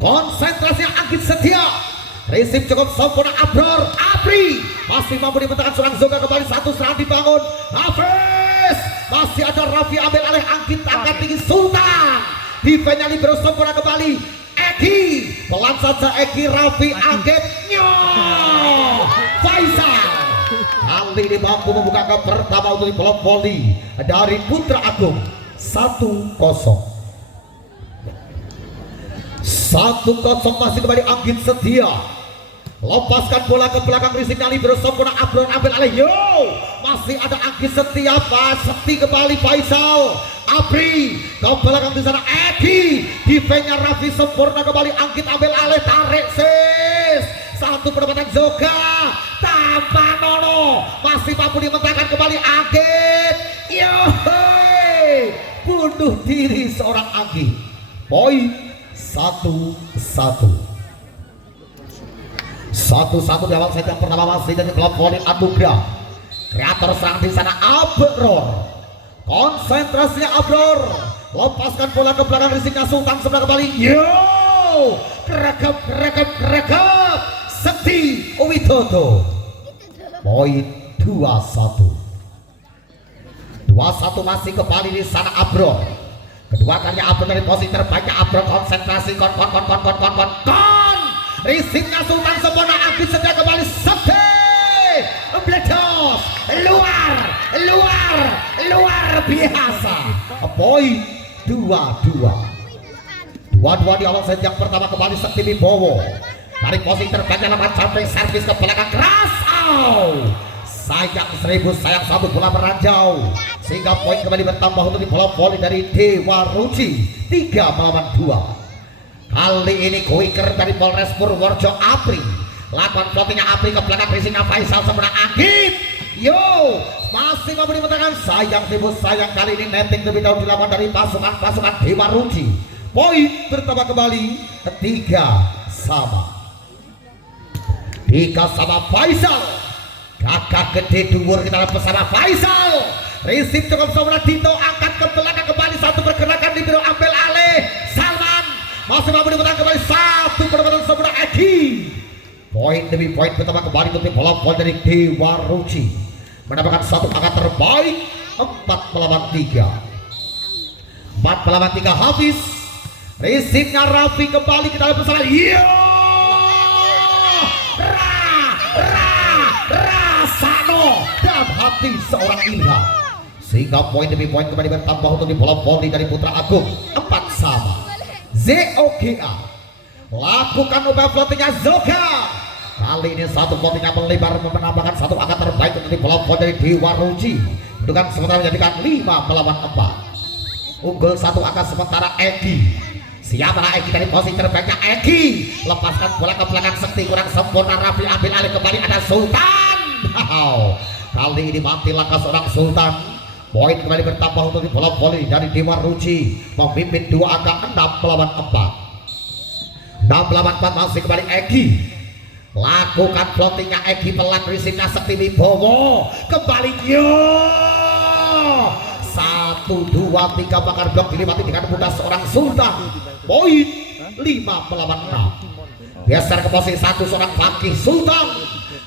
konsentrasi Agit Setia. Resip cukup sempurna Abror. Apri masih mampu dibentangkan seorang Zoga, kembali satu serangan dibangun. Hafiz masih ada Raffi, ambil alih Agit, angkat tinggi Sultan. Defense-nya libero sempurna kembali. Eki pelan saja, Eki, Raffi, Agit, Faisal kali ini mampu membuka ke pertama untuk di bola voli dari Putra Agung. 1-0 masih kembali Agit Setia. Lepaskan bola ke belakang, risiknya libero sempurna Abron, ambil alih. Masih ada Agit Setia, pasti kembali Faisal. Apri ke belakang di sana, Eki, defense-nya Raffi sempurna kembali. Agit ambil alih, tarik sis. Satu pendapatan Zoga tanpa Nono, masih mampu dimentahkan kembali Agit. Bunuh diri seorang Agit. Poin 1-1 di awal set yang pertama masih jadi klub voli Anugrah. Kreator serang di sana Abror. Konsentrasinya Abror. Lepaskan bola ke belakang, risiknya Sultan sebelah kembali. Kerekep Sekti Widodo. Poin 2-1 masih kembali di sana Abror. Kedua kalinya Abror dari posisi terbaiknya Abror. Konsentrasi kon risiknya Sultan sempurna. Agit Setia kembali, Sekti Bledos luar biasa. Poin 2-2 di awal set yang pertama kembali Sekti Wibowo dari posisi terbaiknya, lawan sampai servis ke belakang keras. Sayang 1000 sayang satu bola meranjau sehingga poin kembali bertambah untuk di bola voli dari Dewa Ruci. 3-2. Kali ini Quicker dari Polres Purworejo. Apri lakukan floatingnya, Apri ke belakang, risiknya Faisal sempurna. Agit masih mampu dimentahkan. Sayang 1000 sayang, kali ini netting lebih dahulu dilakukan dari pasukan Dewa Ruci. Poin bertambah kembali 3-3 Faisal. Kakak gede dhuwur kita lihat bersama Faisal. Risip cukup sempurna, Dito angkat ke belakang kembali, satu pergerakan di biro ambil alih Salman. Masih mampu diputar kembali, satu pergerakan sempurna Eki. Poin demi poin pertama kembali untuk bola voli dari Dewa Ruci mendapatkan satu angka terbaik. 4-3 Hafiz. Risipnya Raffi kembali, kita lihat bersama. Rasano dalam hati seorang Ilham sehingga poin demi poin kembali bertambah untuk di bola voli dari Putra Agung. 4-3 ZOGA lakukan ubah floatingnya Zoga. Kali ini satu floatingnya melebar menambahkan satu angka terbaik untuk di bola voli dari Dewa Ruci. Dengan sementara menjadikan 5-4. Unggul satu angka sementara Eki. Siapa Eki dari posisi terbaiknya Eki. Lepaskan bola ke belakang, Sekti kurang sempurna. Raffi ambil alih kembali, ada Sultan. Kali ini mati langkah seorang Sultan. Poin kembali bertambah untuk di bola voli dari Dewa Ruci memimpin 2 angka. 6-4 masih kembali Eki. Lakukan floatingnya Eki, pelan risipnya Sekti Wibowo kembali. 1, 2, 3 bakar blok dilewati dengan mudah seorang Sultan. Poin 5-6. Geser ke posisi 1 seorang Fakih Sultan.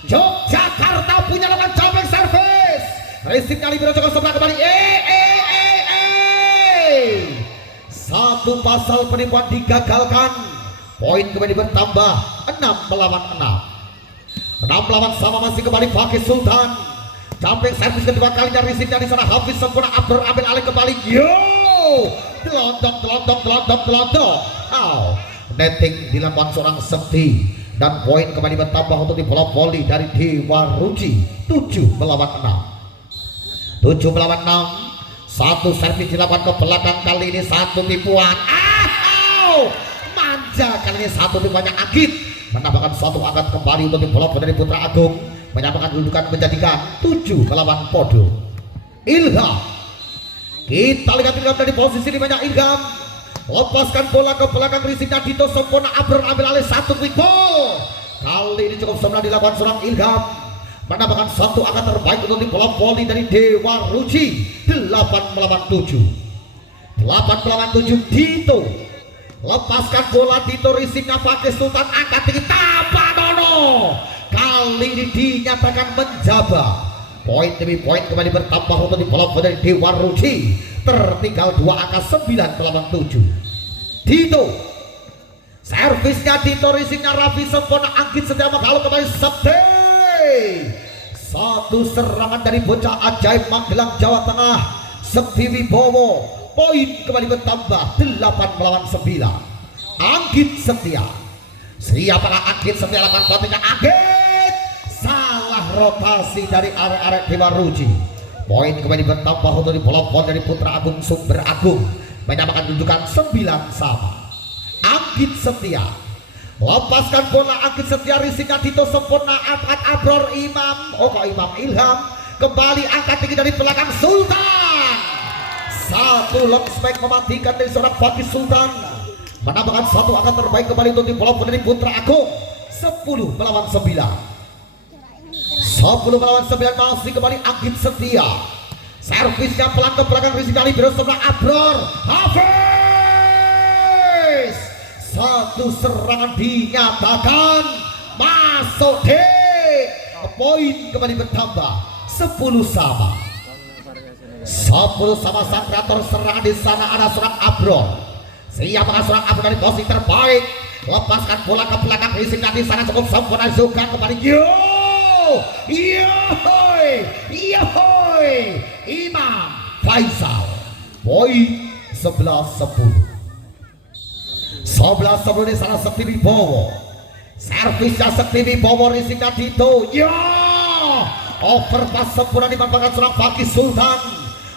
Yogyakarta punya lawan jumping service. Risipnya libero cukup sebelah kembali. Satu pasal penipuan digagalkan. Poin kembali bertambah 6-6 sama masih kembali Fakih Sultan. Jumping service kedua kalinya, risipnya di sana Hafiz sempurna. Abdur ambil alih kembali. Telondong. Netting dilakukan seorang Sekti dan poin kembali bertambah untuk di bola voli dari Dewa Ruci. 7-6. Satu servis dilakukan ke belakang, kali ini satu tipuan. Manja, kali ini satu tipuannya Agit menambahkan suatu angkat kembali untuk di bola voli dari Putra Agung, menyamakan kedudukan menjadikan 7-8. Ilham, kita lihat Ilham dari posisi 5-nya Ilham. Lepaskan bola ke belakang, risiknya Dito sempurna. Abron ambil alih, satu quick ball. Kali ini cukup sempurna dilakukan seorang Ilham, menambahkan satu angka terbaik untuk di bola voli dari Dewa Ruci. 8-7 Dito lepaskan bola Dito, risingnya pakai Sultan, angkat tinggi Tampanono, kali ini dinyatakan menjabah. Poin demi poin kembali bertambah untuk di bola dari Dewa Ruci, tertinggal 2 angka 9 melawan 7. Dito, servisnya Dito, risingnya Raffi sempurna, Anggit Setia kalau kembali Sekti. Satu serangan dari bocah ajaib Magelang Jawa Tengah, Sekti Wibowo. Poin kembali bertambah 8 melawan 9. Anggit Setia, siapakah Anggit Setia? Lakukan poinnya Anggit, salah rotasi dari arek-arek Dewa Ruci. Poin kembali bertambah untuk di bola dari Putra Agung Sumber Agung, menyamakan kedudukan 9 sama. Anggit Setia, lepaskan bola Anggit Setia, risingnya Dito sempurna, angkat Abror Imam, Imam Ilham, kembali angkat tinggi dari belakang Sultan. Satu long spike mematikan dari seorang Fakih Sultan, menambahkan satu angka terbaik kembali untuk di bola dari Putra Agung. 10 melawan 9. 10 melawan 9, masih kembali Anggit Setia. Servisnya pelan ke belakang, risingnya libero sebelah Abror Hafiz. Satu serangan dinyatakan masuk di poin kembali bertambah 10 sama. 10 sama. Sang kreator serangan di sana ada seorang Abror. Siapakah seorang Abror dari posisi terbaik? Lepaskan bola ke belakang, risingnya di sana cukup sempurna. Zuka kembali. Imam Faisal. Poin 11-10. 11-10 di sana Sekti Wibowo. Servisnya Sekti Wibowo, risingnya Dito. Overpass sempurna dimanfaatkan seorang Fakih Sultan,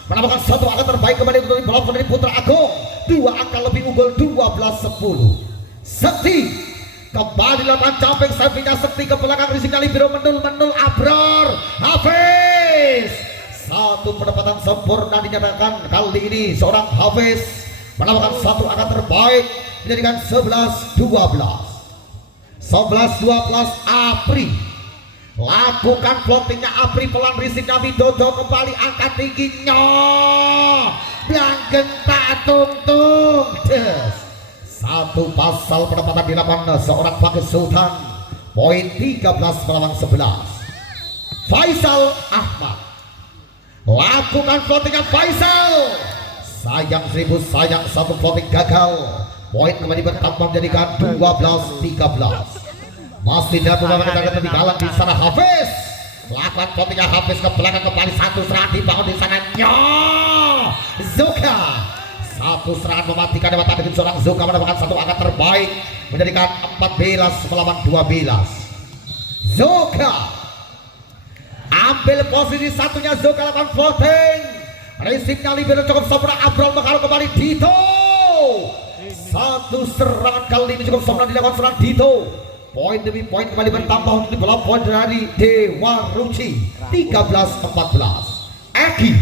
menambahkan satu angka terbaik kembali untuk bola dari Putra Agung. 2 angka lebih unggul, 12-10. Sekti kembali lakukan jumping, servisnya Sekti ke belakang, risingnya libero menul Abror Hafiz. Satu pendapatan sempurna dinyatakan kali ini seorang Hafiz, menambahkan satu angka terbaik, menjadikan 11-12. 11-12 Apri, lakukan floatingnya Apri pelan, risingnya Widodo kembali angkat tingginya, Blanggen tak tungtung. Satu pasal pendapatan di lapangan seorang Fakih Sultan. Poin 13 melawan 11. Faisal Ahmad, lakukan floatingnya Faisal. Sayang 1000 sayang, satu floating gagal. Poin kembali bertambah menjadikan 12-13. Masih dalam beberapa ketinggalan di sana Hafiz. Lakukan floatingnya Hafiz ke belakang, kembali satu serangan dibangun di sana. Zuka, satu serangan mematikan lewat tadi seorang Zuka, mendapatkan satu angka terbaik, menjadikan 14 melawan 12. Zuka ambil posisi satunya, Zuka lakukan floating, risingnya libero cukup sempurna, Abrol bakal kembali Dito. Satu serangan kali ini cukup sempurna dilakukan seorang Dito. Poin demi poin kembali bertambah untuk di bola poin dari Dewa Ruci. 13-14. Eki,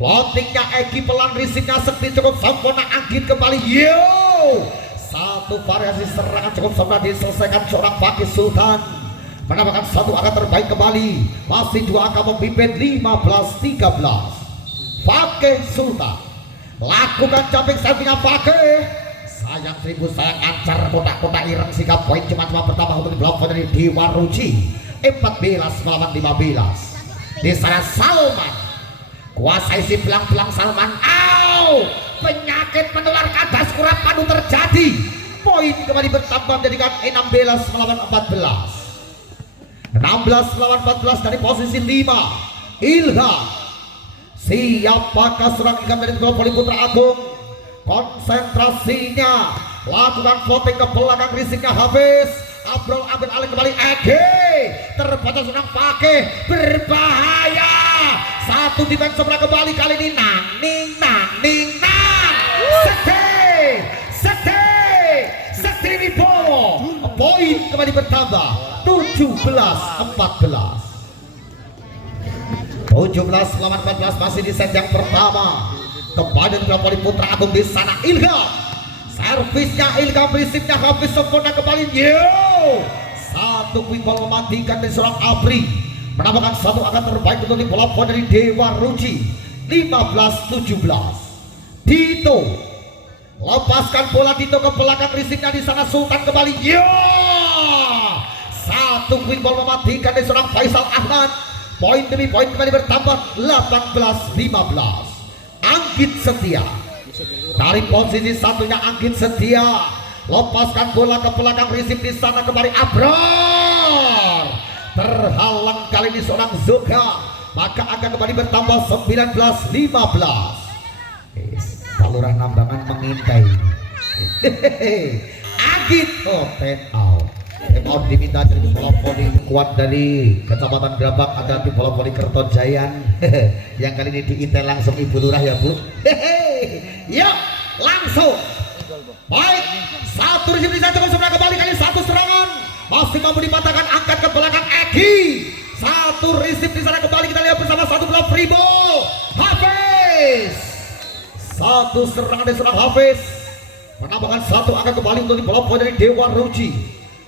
floatingnya Eki pelan, risingnya Sekti cukup sempurna, Anggit kembali. Satu variasi serangan cukup sempurna diselesaikan seorang Fakih Sultan, menambahkan satu angka terbaik kembali, masih 2 angka memimpin 15-13. Fakih Sultan lakukan jumping servingnya Fakih. Sayang 1000 sayang, ancar kotak-kotak ireng, sikap poin cuma bertambah untuk blok dari Dewa Ruci. 14 melawan 15. Di sana Salman, kuasai si belang-belang Salman. Penyakit menular kadas kurat padu terjadi. Poin kembali bertambah menjadikan 16 melawan 14. 16 melawan 14 dari posisi 5. Ilham, siapakah seorang ikan dari Poli Putra Agung? Konsentrasinya, lakukan floating ke belakang, risingnya Hafiz. Abrol ambil alih kembali, terbatas seorang Fakih, berbahaya. Satu defense sebelah kembali, kali ini Sekti Wibowo. Poin kembali bertambah 17-14. 17 melawan 14, masih di set yang pertama. Kembali dalam Poli Putra Agung di sana. Ilham, servisnya Ilham, prinsipnya Hafiz sempurna kembali. Satu quick ball mematikan dari seorang Apri, menambahkan satu angka terbaik untuk di bola poin dari Dewa Ruci. 15-17. Dito Lepaskan bola Dito ke belakang, risipnya di sana Sultan kembali. Ya, satu quick ball mematikan dari seorang Faisal Ahmad. Poin demi poin kembali bertambah 18-15. Anggit Setia dari posisi satunya, Anggit Setia lepaskan bola ke belakang, risip di sana kembali Abrar, terhalang kali ini seorang Zoga, maka akan kembali bertambah 19-15. Lurah Nambangan mengintai. Anggit open out. Out diminta dari bola voli kuat dari Kecamatan Grabak, ada di bola voli Kertojayan. Yang kali ini diintai langsung Ibu Lurah ya Bu. Yuk langsung. Baik, satu risip di sana cukup kembali kali satu serangan. Masih mampu dipatahkan, angkat ke belakang Egi. Satu risip di sana kembali, kita lihat bersama satu bola free ball. Hafiz. Satu serangan dari seorang Hafiz. Menambahkan satu, akan kembali untuk di bola poin dari Dewa Ruci.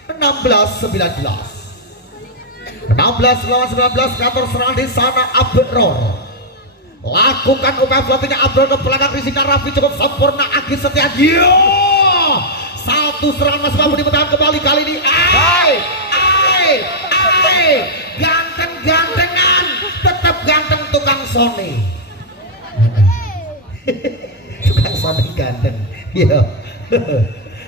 16-19. 16-19, kantor serangan di sana Abrar. Lakukan upaya floatingnya Abrar ke belakang, risipnya Raffi cukup sempurna. Anggit Setia. Satu serangan masih mampu dipetakan kembali kali ini. Ganteng-gantengan, tetap ganteng tukang Sony. Tukang Sony ganteng. Iya.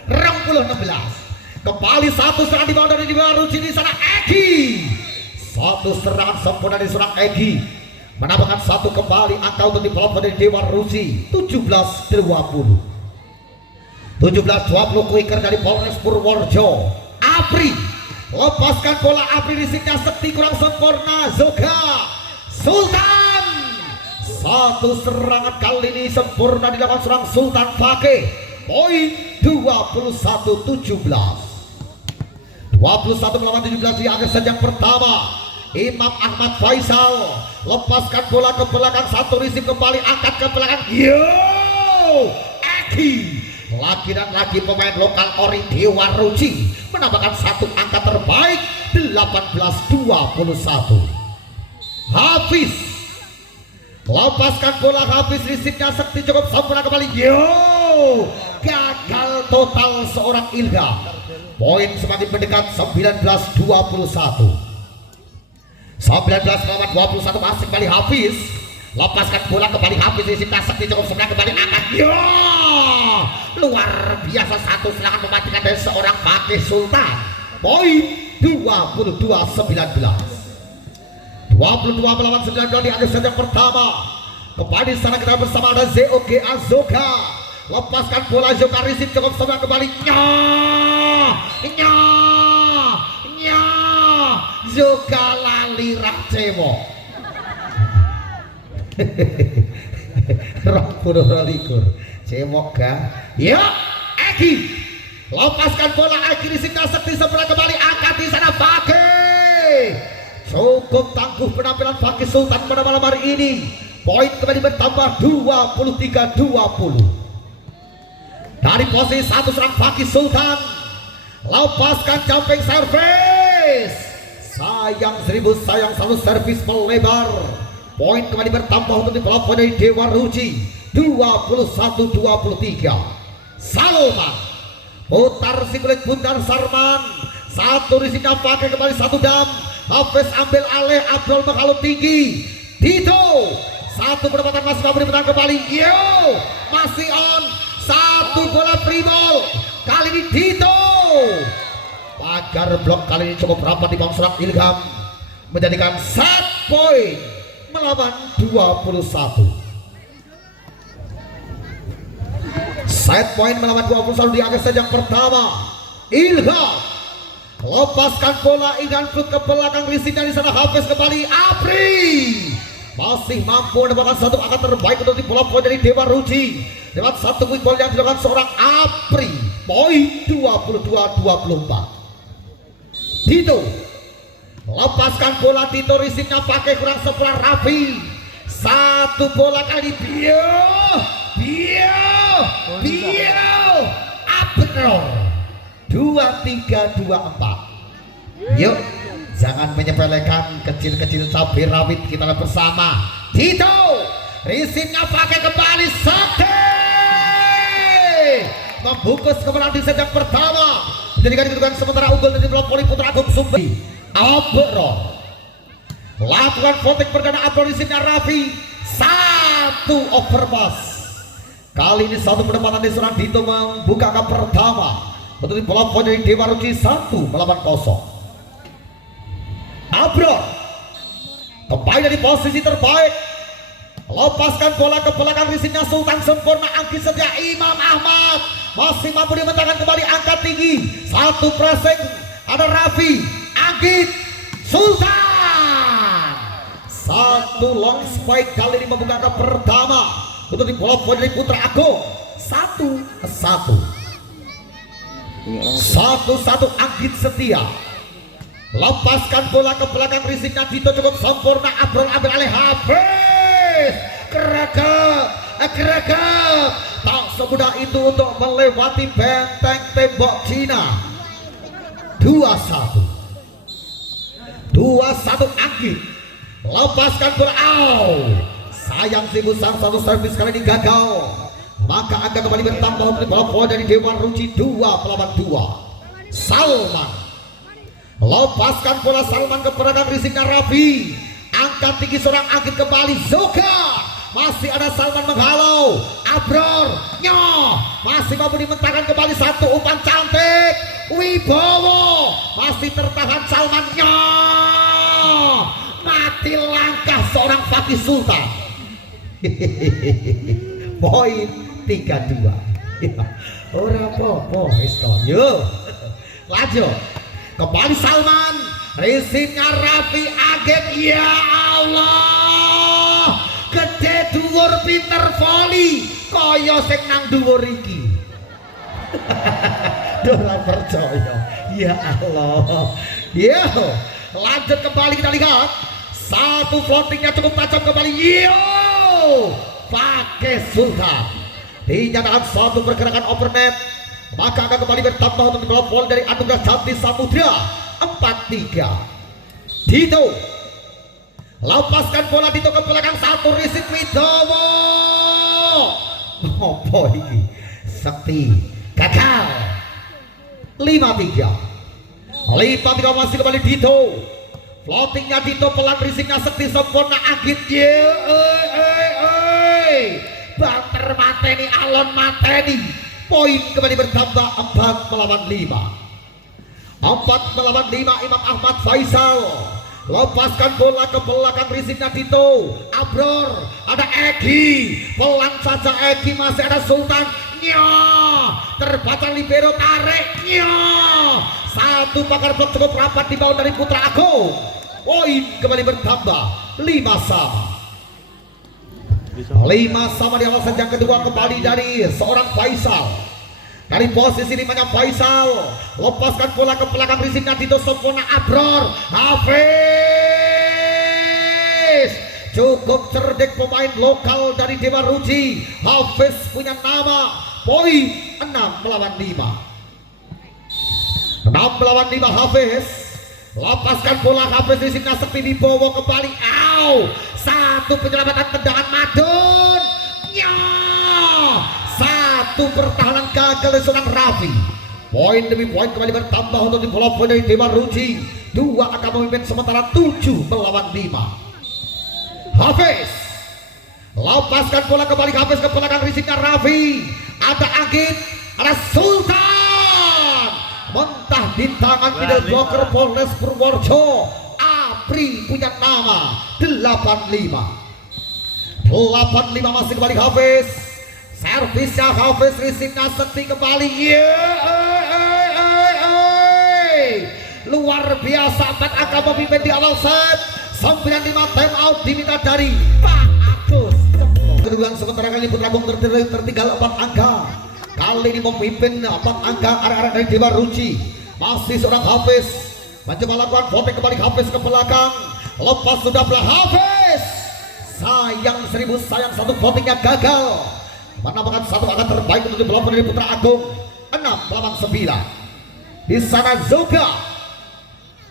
20-16. Kembali satu serangan di bawah dari Dewa Ruci di sana Egi. Satu serangan sempurna dari seorang Egi. Menambahkan satu kembali, angka untuk dipelopon dari Dewa Ruci. 17-20. 17-20 quicker dari Polres Purworejo. Apri lepaskan bola, Apri risipnya Sekti kurang sempurna. Zoga Sultan. Satu serangan kali ini sempurna dilakukan seorang Sultan Fakih. Poin 21-17. 21 melawan 17 di akhir set yang pertama. Imam Ahmad Faisal lepaskan bola ke belakang, satu risip kembali, angkat ke belakang. Eki. Lagi dan lagi pemain lokal Ori Dewa Ruci menambahkan satu angka terbaik. 18-21. Hafiz lepaskan bola, Hafiz risipnya Sekti cukup sempurna kembali. Gagal total seorang Ilham. Poin semakin mendekat. 19-21. 19-21 masih kembali Hafiz. Lepaskan bola kembali Hafiz, risipnya Sekti cukup sempurna kembali, angkat. Luar biasa, satu serangan mematikan dari seorang Fakih Sultan. Poin 22-19. 22 melawan 19 di akhir set yang pertama. Kembali di sana kita bersama ada ZOG Azoka. Lepaskan bola, Zoka risip cukup sempurna kembali. Zoka lali Rakcewo. 20 cemok ga. Egi lepaskan bola, Egi risipnya Sekti sempurna kembali, angkat di sana Fakih. Cukup tangguh penampilan Fakih Sultan pada malam hari ini. Poin kembali bertambah 23-20. Dari posisi satu serang Fakih Sultan. Lepaskan jumping service. Sayang seribu sayang, selalu servis melebar. Poin kembali bertambah untuk dipelopon dari Dewa Ruci. 21-23. Salman putar si kulit bundar Sarman. Satu risipnya pakai kembali, satu dam. Hafiz ambil alih, Abdul menghalau tinggi. Dito satu pendapatan masih mampu diputar kembali. Masih on. Satu bola free ball. Kali ini Dito. Pagar blok kali ini cukup rapat di bawah seorang Ilham, menjadikan set point melawan 21. Set point melawan 21 di akhir set yang pertama. Ilham lepaskan bola, Igan Flut ke belakang, risipnya di sana Hafiz kembali. Apri masih mampu mendapatkan satu angka terbaik untuk di bola poin dari Dewa Ruci lewat satu quick ball yang dilakukan seorang Apri. Poin 22-24. Dito lepaskan bola, Dito risipnya pakai kurang sempurna. Raffi satu bola kali Abrar 23-24. Yuk jangan menyepelekan kecil-kecil cabai rawit, kita lihat bersama. Dito risipnya pakai kembali, Sakti membungkus kemenangan di set yang pertama, menjadikan kedudukan sementara unggul dari Poli Putra Agung Sumber. Abror lakukan voting perdana. Abror di sini Raffi 1 overpass. Kali ini satu penempatan di seorang Dito membuka angka pertama untuk di bola poin dari Dewa Ruci 1 melawan 0. Abror kembali dari posisi terbaik, lepaskan bola ke belakang, risinya Sultan Sempurna, Angki Setia, Imam Ahmad masih mampu dimentangkan kembali, angkat tinggi, 1 pressing, ada Raffi, Anggit, Sultan, 1 long spike. Kali ini membuka angka pertama untuk di bola poin dari Putra Agung 1-1. Anggit Setia lepaskan bola ke belakang, risinya Dito cukup sempurna, Abrol ambil alih, Hafiz Geragap tak semudah itu untuk melewati benteng tembok Cina. 2-1 Anggit lepaskan bola, sayang Sibu sang satu servis kali ini gagal, maka Angga kembali bertambah untuk bola poin dari Dewan Ruci 2 melawan 2. Salman lepaskan bola, Salman ke belakang, risiknya Raffi, angkat tinggi seorang Anggit kembali, Zoga masih ada, Salman menghalau, Abror masih mampu dimentangkan kembali, 1 umpan cantik, Wibowo masih tertahan, Salman mati langkah seorang Fakih Sultan. Poin 3-2. Ora apa-apa wis to. Yo. Lanjut. Kembali Salman, racingnya Raffi, Anggit, ya Allah, gede dhuwur pinter voli kaya sing nang dhuwur iki. Ora percaya. Ya Allah. Yo, lanjut kembali, kita lihat 1 floatingnya cukup tajam kembali. Yo, Fakih Sultan dinyatakan 1 pergerakan overnet, maka akan kembali bertambah untuk bola volley dari Anugerah Jati Samudra 4-3. Dito lepaskan bola, Dito ke belakang, 1 risit Widowo, apa ini Sakti gagal. 5-3 masih kembali Dito, floatingnya Dito pelan, risiknya Sakti sempurna, Anggit, banter mateni, alon mateni. Poin kembali bertambah 4 melawan 5. Imam Ahmad Faisal lepaskan bola ke belakang, risiknya Dito, Abror, ada Egi, pelan saja Egi, masih ada Sultan, terbaca libero, tarik, 1 pakar blok cukup rapat di bawah dari Putra Agung. Poin kembali bertambah 5 sama. 5 sama di awal set yang kedua, kembali dari seorang Faisal. Dari posisi 5-nya Faisal, lepaskan bola ke belakang, risiknya Dito sempurna, Abror, Hafiz cukup cerdik, pemain lokal dari Dewa Ruci. Hafiz punya nama. Poin 6 melawan 5. Hafiz lepaskan bola, Hafiz, risiknya Sekti Wibowo kembali, 1 penyelamatan tendangan madun, 1 pertahanan gagal dari seorang Raffi. Poin demi poin kembali bertambah untuk di bola poin dari Dewa Ruci. 2 akan memimpin sementara 7 melawan 5. Hafiz lepaskan bola kembali, Hafiz ke belakang, risiknya Raffi, ada Anggit, ada Sultan, mentah di tangan middle blocker Polres Purworejo. Apri punya nama 85 masih kembali Hafiz, servisnya Hafiz, risiknya Sekti kembali, luar biasa. 4 angka memimpin di awal set. 95 time out diminta dari Pak Agus. Kedudukan sementara kali Putra Agung tertinggal 4 angka. Kali ini memimpin 4 angka arah-arah dari Dewa Ruci. Masih seorang Hafiz mencoba lakukan voting kembali, Hafiz ke belakang, lepas sudah belah Hafiz, sayang 1000 sayang, 1 votingnya gagal, menampakkan 1 angka terbaik untuk di bola dari Putra Agung 6 melawan 9. Di sana Zoga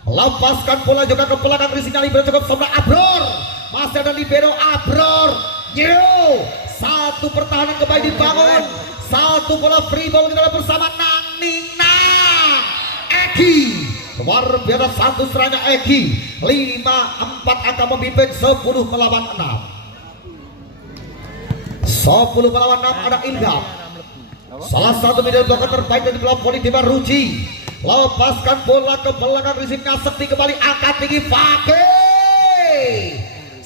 lepaskan bola juga ke belakang, risiknya libero cukup sebelah, Abror masih ada libero, Abror, satu pertahanan kembali dibangun, satu bola free ball kita bersama Nina Eki. Luar biasa satu serangan Eki, 5-4 akan memimpin 10 melawan 6. 10 melawan 6 ada Ilham. Salah satu middle blocker terbaik dari bola voli Dewa Ruci. Lepaskan bola ke belakang, risipnya Sekti kembali angkat tinggi Fakih.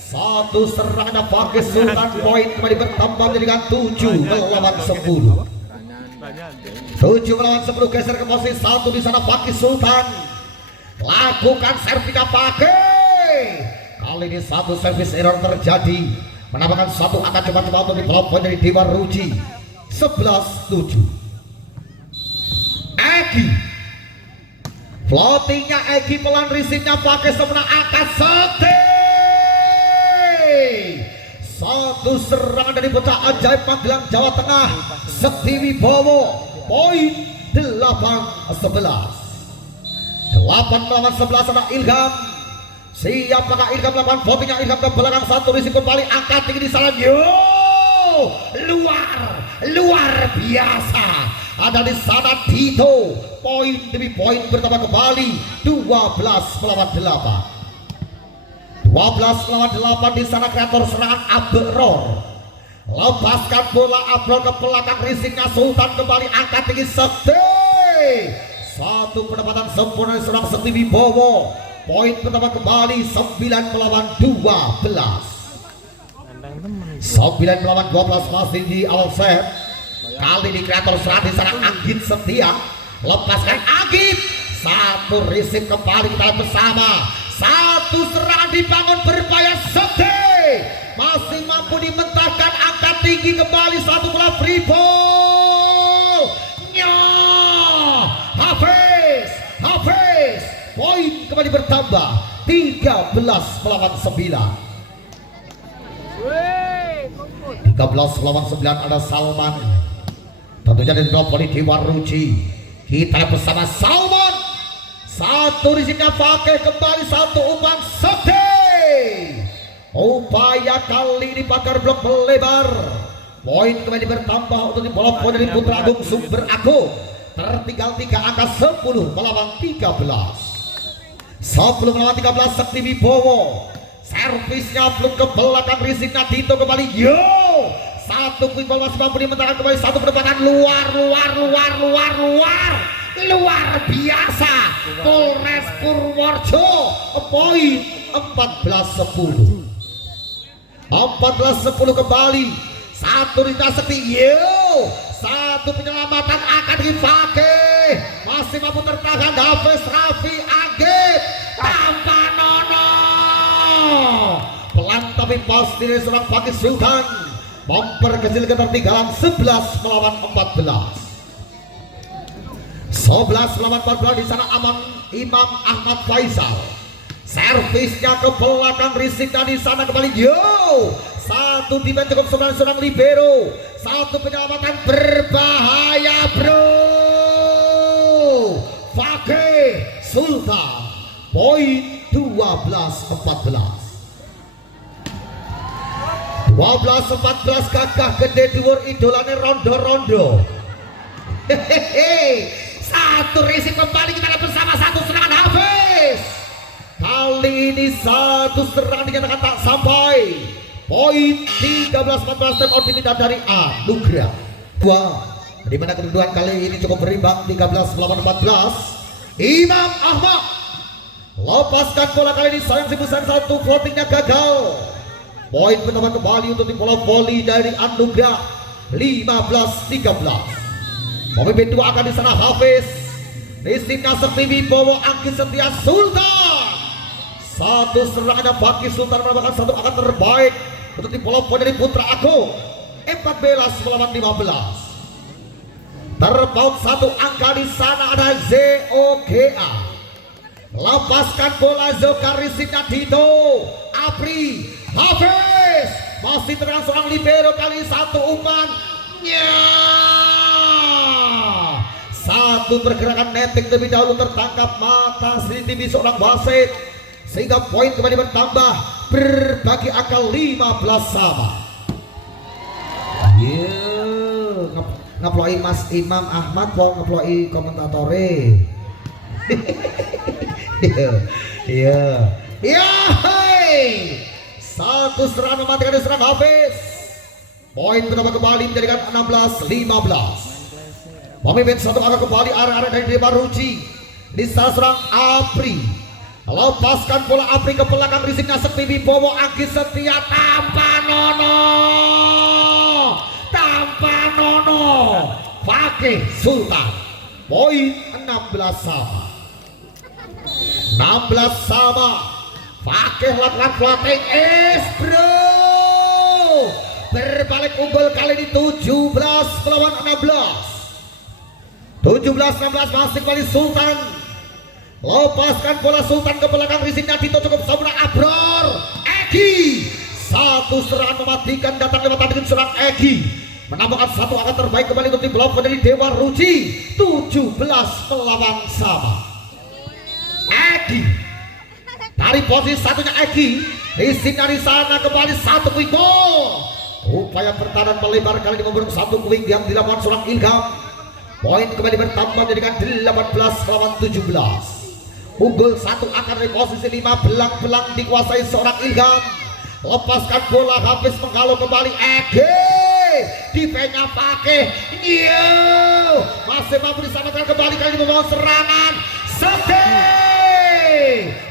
Satu serangan Fakih Sultan, poin kembali bertambah dengan 7 melawan 10. 7 melawan 10 geser ke posisi 1 di sana Fakih Sultan. Lakukan servika Fakih. Kali ini satu servis error terjadi, menambahkan satu angka coba-coba untuk dipelompok dari Dewa Ruci. 11-7. Eki, floatingnya Eki pelan, risipnya Fakih sempurna, angkat Sekti. Satu serangan dari bocah ajaib Magelang Jawa Tengah, Sekti Wibowo. Poin 8-11. 8 melawan 11 ada Ilham. Siapakah Ilham melakukan floatingnya? Ilham ke belakang, satu risip kembali, angkat tinggi di sana. Yo, luar biasa. Ada di sana Tito. Poin demi poin bertambah kembali, 12 melawan 8. 12 melawan 8 di sana kreator serangan Abror. Lepaskan bola Abror ke belakang, risiknya Sultan kembali, angkat tinggi Sekti. Satu pendapatan sempurna dari seorang Sekti Wibowo. Poin pertama kembali 9 melawan 12. 9 melawan 12 masih di awal set. Kali ini kreator serangan di sana Anggit Setia. Lepaskan Anggit. Satu risip kembali kita lihat bersama. Satu serangan dibangun berbahaya Sekti. Masih mampu dimentahkan, angkat tinggi kembali, satu bola free ball. Hafiz. Poin kembali bertambah 13 melawan 9. 13 melawan 9 ada Salman. Tentunya dari Voli Dewa Ruci. Kita bersama Salman. Satu risipnya Fakih kembali, satu umpan Sekti. Upaya kali ini pagar blok melebar. Poin kembali bertambah untuk di bola poin dari Putra Agung Sumber Agung. Tertinggal 3 angka 10 melawan 13. 10 melawan 13 Sekti Wibowo. Servisnya belum ke belakang, risipnya Dito kembali. Yo, satu quick ball masih mampu dimentahkan kembali, satu pendekatan luar biasa. Polres Purworejo. Poin 14-10. 14-10 kembali. Satu Rita Sekti. Yo, satu penyelamatan akan di Fakih. Masih mampu tertahan Hafiz Raffi Anggit tanpa Nono. Pelan tapi pasti dari seorang Fakih Sultan memperkecil ketertinggalan 11 melawan 14. 11 melawan 14 di sana aman Imam Ahmad Faisal. Servisnya ke belakang, risiknya di sana kembali. Yo, satu defense cukup seorang libero, satu penyelamatan berbahaya bro. Fakih Sultan. Poin 12-14. 12-14 kakak gede dhuwur idolane rondo-rondo. Hehehe. Satu risik kembali kita lihat bersama, satu serangan Hafiz. Kali ini satu serangan dinyatakan tak sampai. Poin 13-14 time out diminta dari Anugrah. Di mana kedudukan kali ini cukup berimbang 13 melawan 14. Imam Ahmad lepaskan bola kali ini, sayang sebesar satu, floatingnya gagal. Poin pertama kembali untuk di bola voli dari Anugrah. 15-13. Pemimpin dua akan di sana Hafiz. Risipnya Sekti Wibowo, Anggit Setia Sultan. Satu serangan Fakih Sultan menambahkan satu angka terbaik untuk di bola voli dari Putra Agung. 14 melawan 15. Terpaut satu angka di sana ada ZOGA. Lepaskan bola Zoka, risipnya Dito. Apri Hafiz masih terang seorang libero, kali satu umpan. Satu pergerakan netting lebih dahulu tertangkap mata CCTV seorang wasit, sehingga poin kembali bertambah berbagi angka 15 sama. ngeploi Mas Imam Ahmad kok ngeploi komentatore. Iya. Iya. Satu serangan mematikan serang Hafiz. Poin pertama kembali menjadikan 16-15. Memimpin satu angka kembali arah-arah dari Dewa Ruci. Di salah serang Apri. Lepaskan bola Apri ke belakang, risiknya sepi Wibowo. Anggit Setia tanpa Nono. Fakih Sultan. Poin 16 sama. 16 sama. Fakih lakukan flatting bro. Berbalik unggul kali ini 17 melawan 16. 17-16 masih kembali Sultan. Lepaskan bola Sultan ke belakang, risiknya Dito cukup sempurna. Abror Egi. Satu serangan mematikan datang lewat tanding serang Egi. Menambahkan satu angka terbaik kembali untuk tim Blok dari Dewa Ruci. 17 melawan sama. Egi dari posisi satunya Egi, risiknya di sana kembali satu quick goal. Upaya pertahanan melebar kali ini memburuk satu quick yang dilakukan seorang Ilham. Poin kembali bertambah menjadikan 18 melawan 17. Unggul satu akan dari posisi 5, belang-belang dikuasai seorang Ilham. Lepaskan bola, Hafiz menghalau kembali Egi. Defense-nya pakai. Masih mampu disamakan kembali kali ini membawa serangan.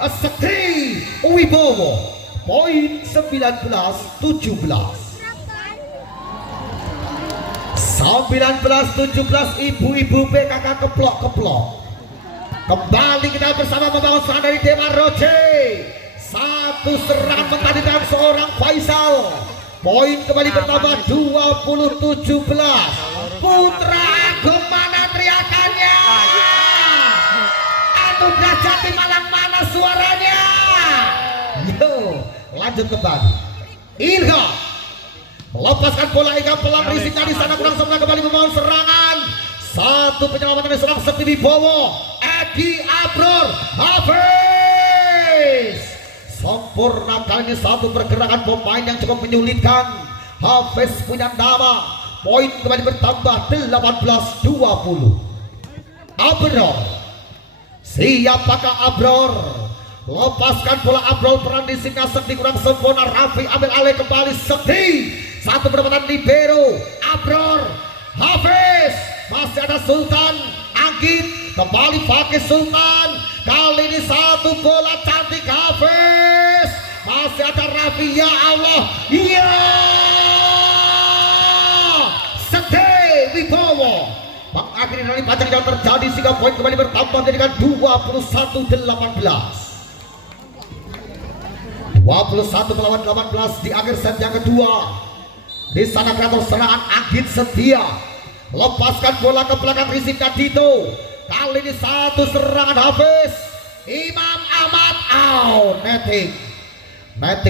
Sekti Wibowo. Poin 19-17. 19-17 ibu-ibu PKK keplok-keplok. Kembali kita bersama membangun serangan dari Dewa Roce. Satu serangan mentadikan seorang Faisal. Poin kembali bertambah 20-17. Putra Agung mana teriakannya? Anugerah Jati Malang mana suaranya? Yo, lanjut kembali. Ilham melepaskan bola, Ilham pelan, risiknya di sana kurang sempurna, kembali membangun serangan. Satu penyelamatan dari seorang Sekti Wibowo. Egi Abror Hafiz. Sempurna kali ini satu pergerakan pemain yang cukup menyulitkan. Hafiz punya nama. Poin kembali bertambah 18-20. Abror. Siapakah Abror? Lepaskan bola Abror, peran di sini Sekti kurang sempurna. Raffi ambil alih kembali Sekti. Satu pendapatan libero. Abror Hafiz. Masih ada Sultan. Anggit kembali pakai Sultan. Kali ini satu bola cantik Hafiz. Masih ada Raffi. Ya Allah. Ya Sekti Wibowo mengakhiri rally panjang yang terjadi sehingga poin kembali bertambah menjadikan 21-18. 21 melawan 18 di akhir set yang kedua. Di sana kreator serangan Anggit Setia. Lepaskan bola ke belakang, risiknya Dito. Kali ini satu serangan Hafiz. Imam Ahmad out. Netting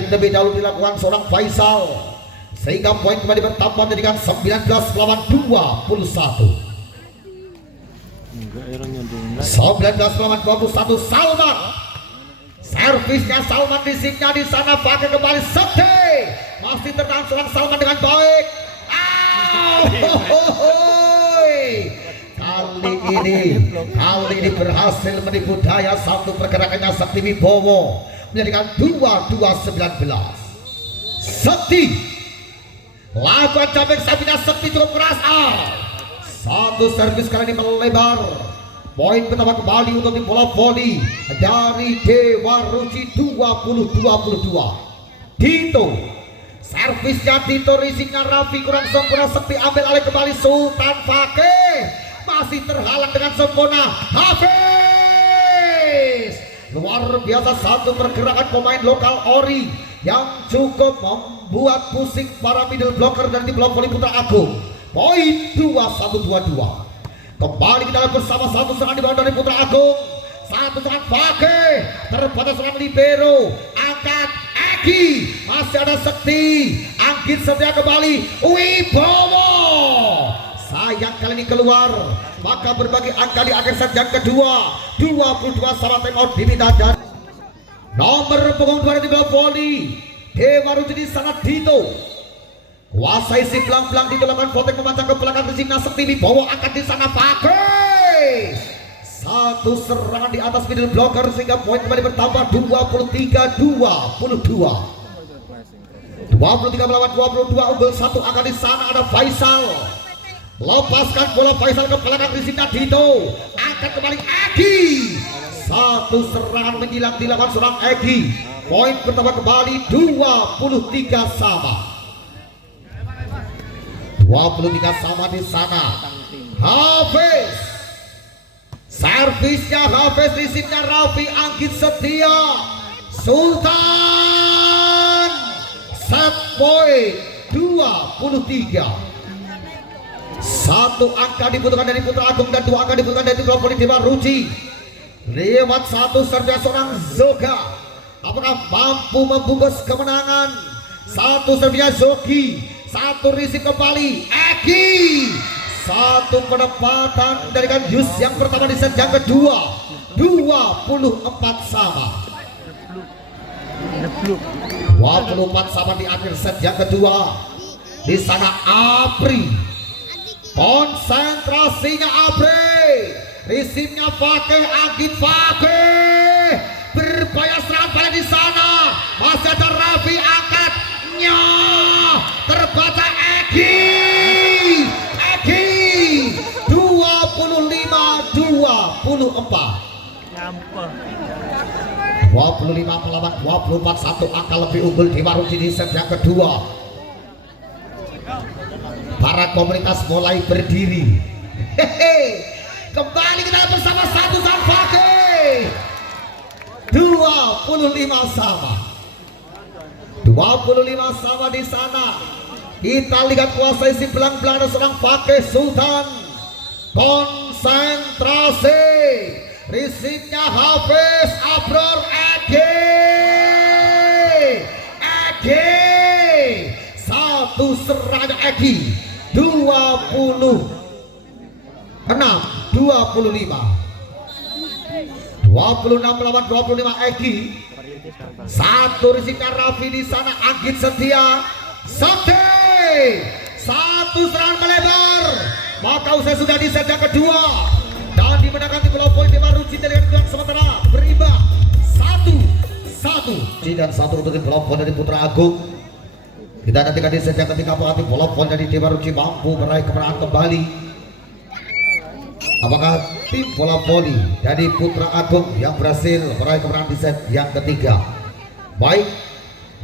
lebih dahulu dilakukan seorang Faisal, sehingga poin kembali bertambah menjadikan 19 melawan 21. 19 melawan 21. Salman. Servisnya Salman, disiknya di sana pakai kembali Sekti. Masih tertahan seorang Salman dengan baik. Kali ini berhasil menipu daya satu pergerakannya Sekti Wibowo menjadikan 22-19. Sekti lakukan jumping sapinya Sekti cukup keras. Satu servis kali ini melebar. Poin pertama kembali untuk tim bola voli dari Dewa Ruci 20-22. Dito. Servisnya Dito, risiknya Raffi kurang sempurna. Sekti ambil alih kembali Sultan Fakih. Masih terhalang dengan sempurna Hafiz. Luar biasa satu pergerakan pemain lokal Ori yang cukup membuat pusing para middle blocker dari tim Blok Voli Putra Agung. Poin 21-22. Kembali kita bersama satu serangan dibawa dari Putra Agung. Satu serangan Fakih, terbatas serangan libero. Angkat Egi, masih ada Sekti. Anggit Setia kembali Wibowo. Sayang kali ini keluar. Maka berbagi angka di akhir set yang kedua. 22 sama time out diminta dan nomor punggung 2 di Blok Voli Dewa Ruci di sana Dito. Kuasai si belang-belang ditolakkan Votek memandang ke belakang Rizimnya Sakti Wibowo angkat di sana pakai satu serangan di atas middle blocker sehingga poin kembali bertambah 23 melawan 22 unggul satu angkat di sana ada Faisal. Lepaskan bola Faisal ke belakang Rizimnya Dito angkat kembali Egi. Satu serangan menyilang dilakukan seorang Egi. Poin bertambah kembali 23 sama. 23 sama di sana. Hafiz, servisnya Hafiz, risipnya Raffi Anggit Setia. Sultan set point 23. Satu angka dibutuhkan dari Putra Agung dan dua angka dibutuhkan dari Pelopori Dewa Ruci. Lewat satu servis seorang Zoga, apakah mampu membungkus kemenangan? Satu servisnya Zoki, satu risip kembali Eki, satu penempatan dari Yus yang pertama di set yang kedua. 24 sama. 24 sama di akhir set yang kedua. Di sana Apri, konsentrasinya Apri, risipnya Fakih Agit Fakih, berbahaya serang pada di sana. Masih ada Raffi angkatnya, terbaca Egi 25 melawan 24, satu angka lebih unggul Dewa Ruci di set yang kedua. Para komunitas mulai berdiri. Kembali kita bersama satu sang Fakih. 25 sama. 25 sama di sana. Kita lihat kuasai si belang-belang ada seorang Fakih Sultan. Konsentrasi. Risipnya Hafiz Abror Egi. Satu serangan Egi 25 melawan 25 Egi. Satu risipnya Raffi di sana Anggit Setia. Sakti, satu serangan melebar, maka usai sudah di set yang kedua dan dimenangkan di bola poin Dewa Ruci dari kedua sementara berimbang 1-1 dan satu untuk bola poin dari Putra Agung. Kita nantikan di set yang ketiga apakah bola poin dari Dewa Ruci mampu meraih kemenangan kembali. Apakah tim bola voli dari Putra Agung yang berhasil meraih kemenangan di set yang ketiga? Baik,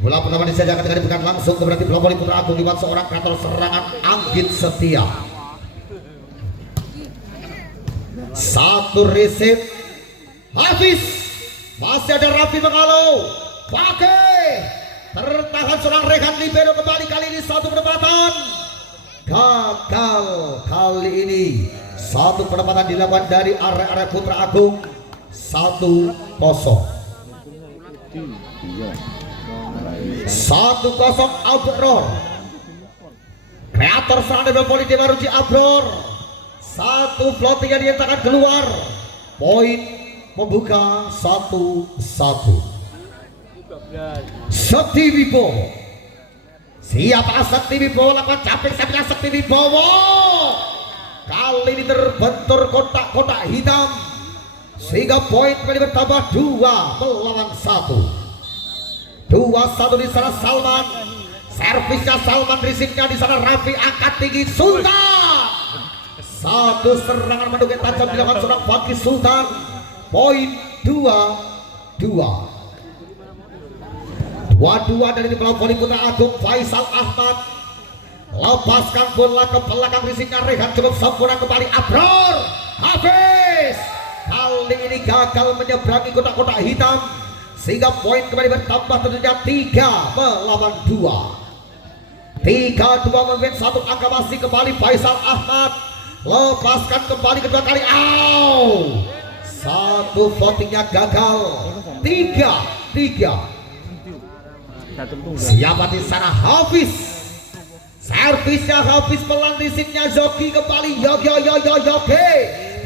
bola pertama di set yang ketiga diberikan langsung kepada tim bola voli Putra Agung lewat seorang kreator serangan Anggit Setia. Satu resip Hafiz, masih ada Raffi mengalau pakai tertahan seorang Rehan libero kembali kali ini satu penempatan gagal. Kali ini satu penempatan dilakukan dari area Putra Agung 1-0. 1-0 Abror, kreator serangan dari Poli Dewa Ruci Abror. Satu floating yang dinyatakan keluar. Poin membuka 1-1. Sakti Wibowo. Siapa Sakti Wibowo? Lakukan capek sapinya Sakti Wibowo. Kali ini terbentur kotak-kotak hitam sehingga poin kembali bertambah 2 melawan 1. 2-1 di sana Salman. Servisnya Salman, risipnya di sana Raffi angkat tinggi Sultan. Satu serangan menduga tajam dilakukan seorang Fakih Sultan. Poin 2-2 dari bola voli Putra Agung. Faisal Ahmad lepaskan bola ke belakang, risipnya Rehan cukup sempurna kembali Abror. Hafiz kali ini gagal menyeberangi kotak-kotak hitam sehingga poin kembali bertambah tentunya 3 melawan 2. 3-2 memimpin satu angka masih kembali Faisal Ahmad. Lepaskan kembali kedua kali. Satu votingnya gagal. 3-3. Siapa di sana? Hafiz. Servisnya Hafiz, pelan risipnya Zoki kembali. Yogi.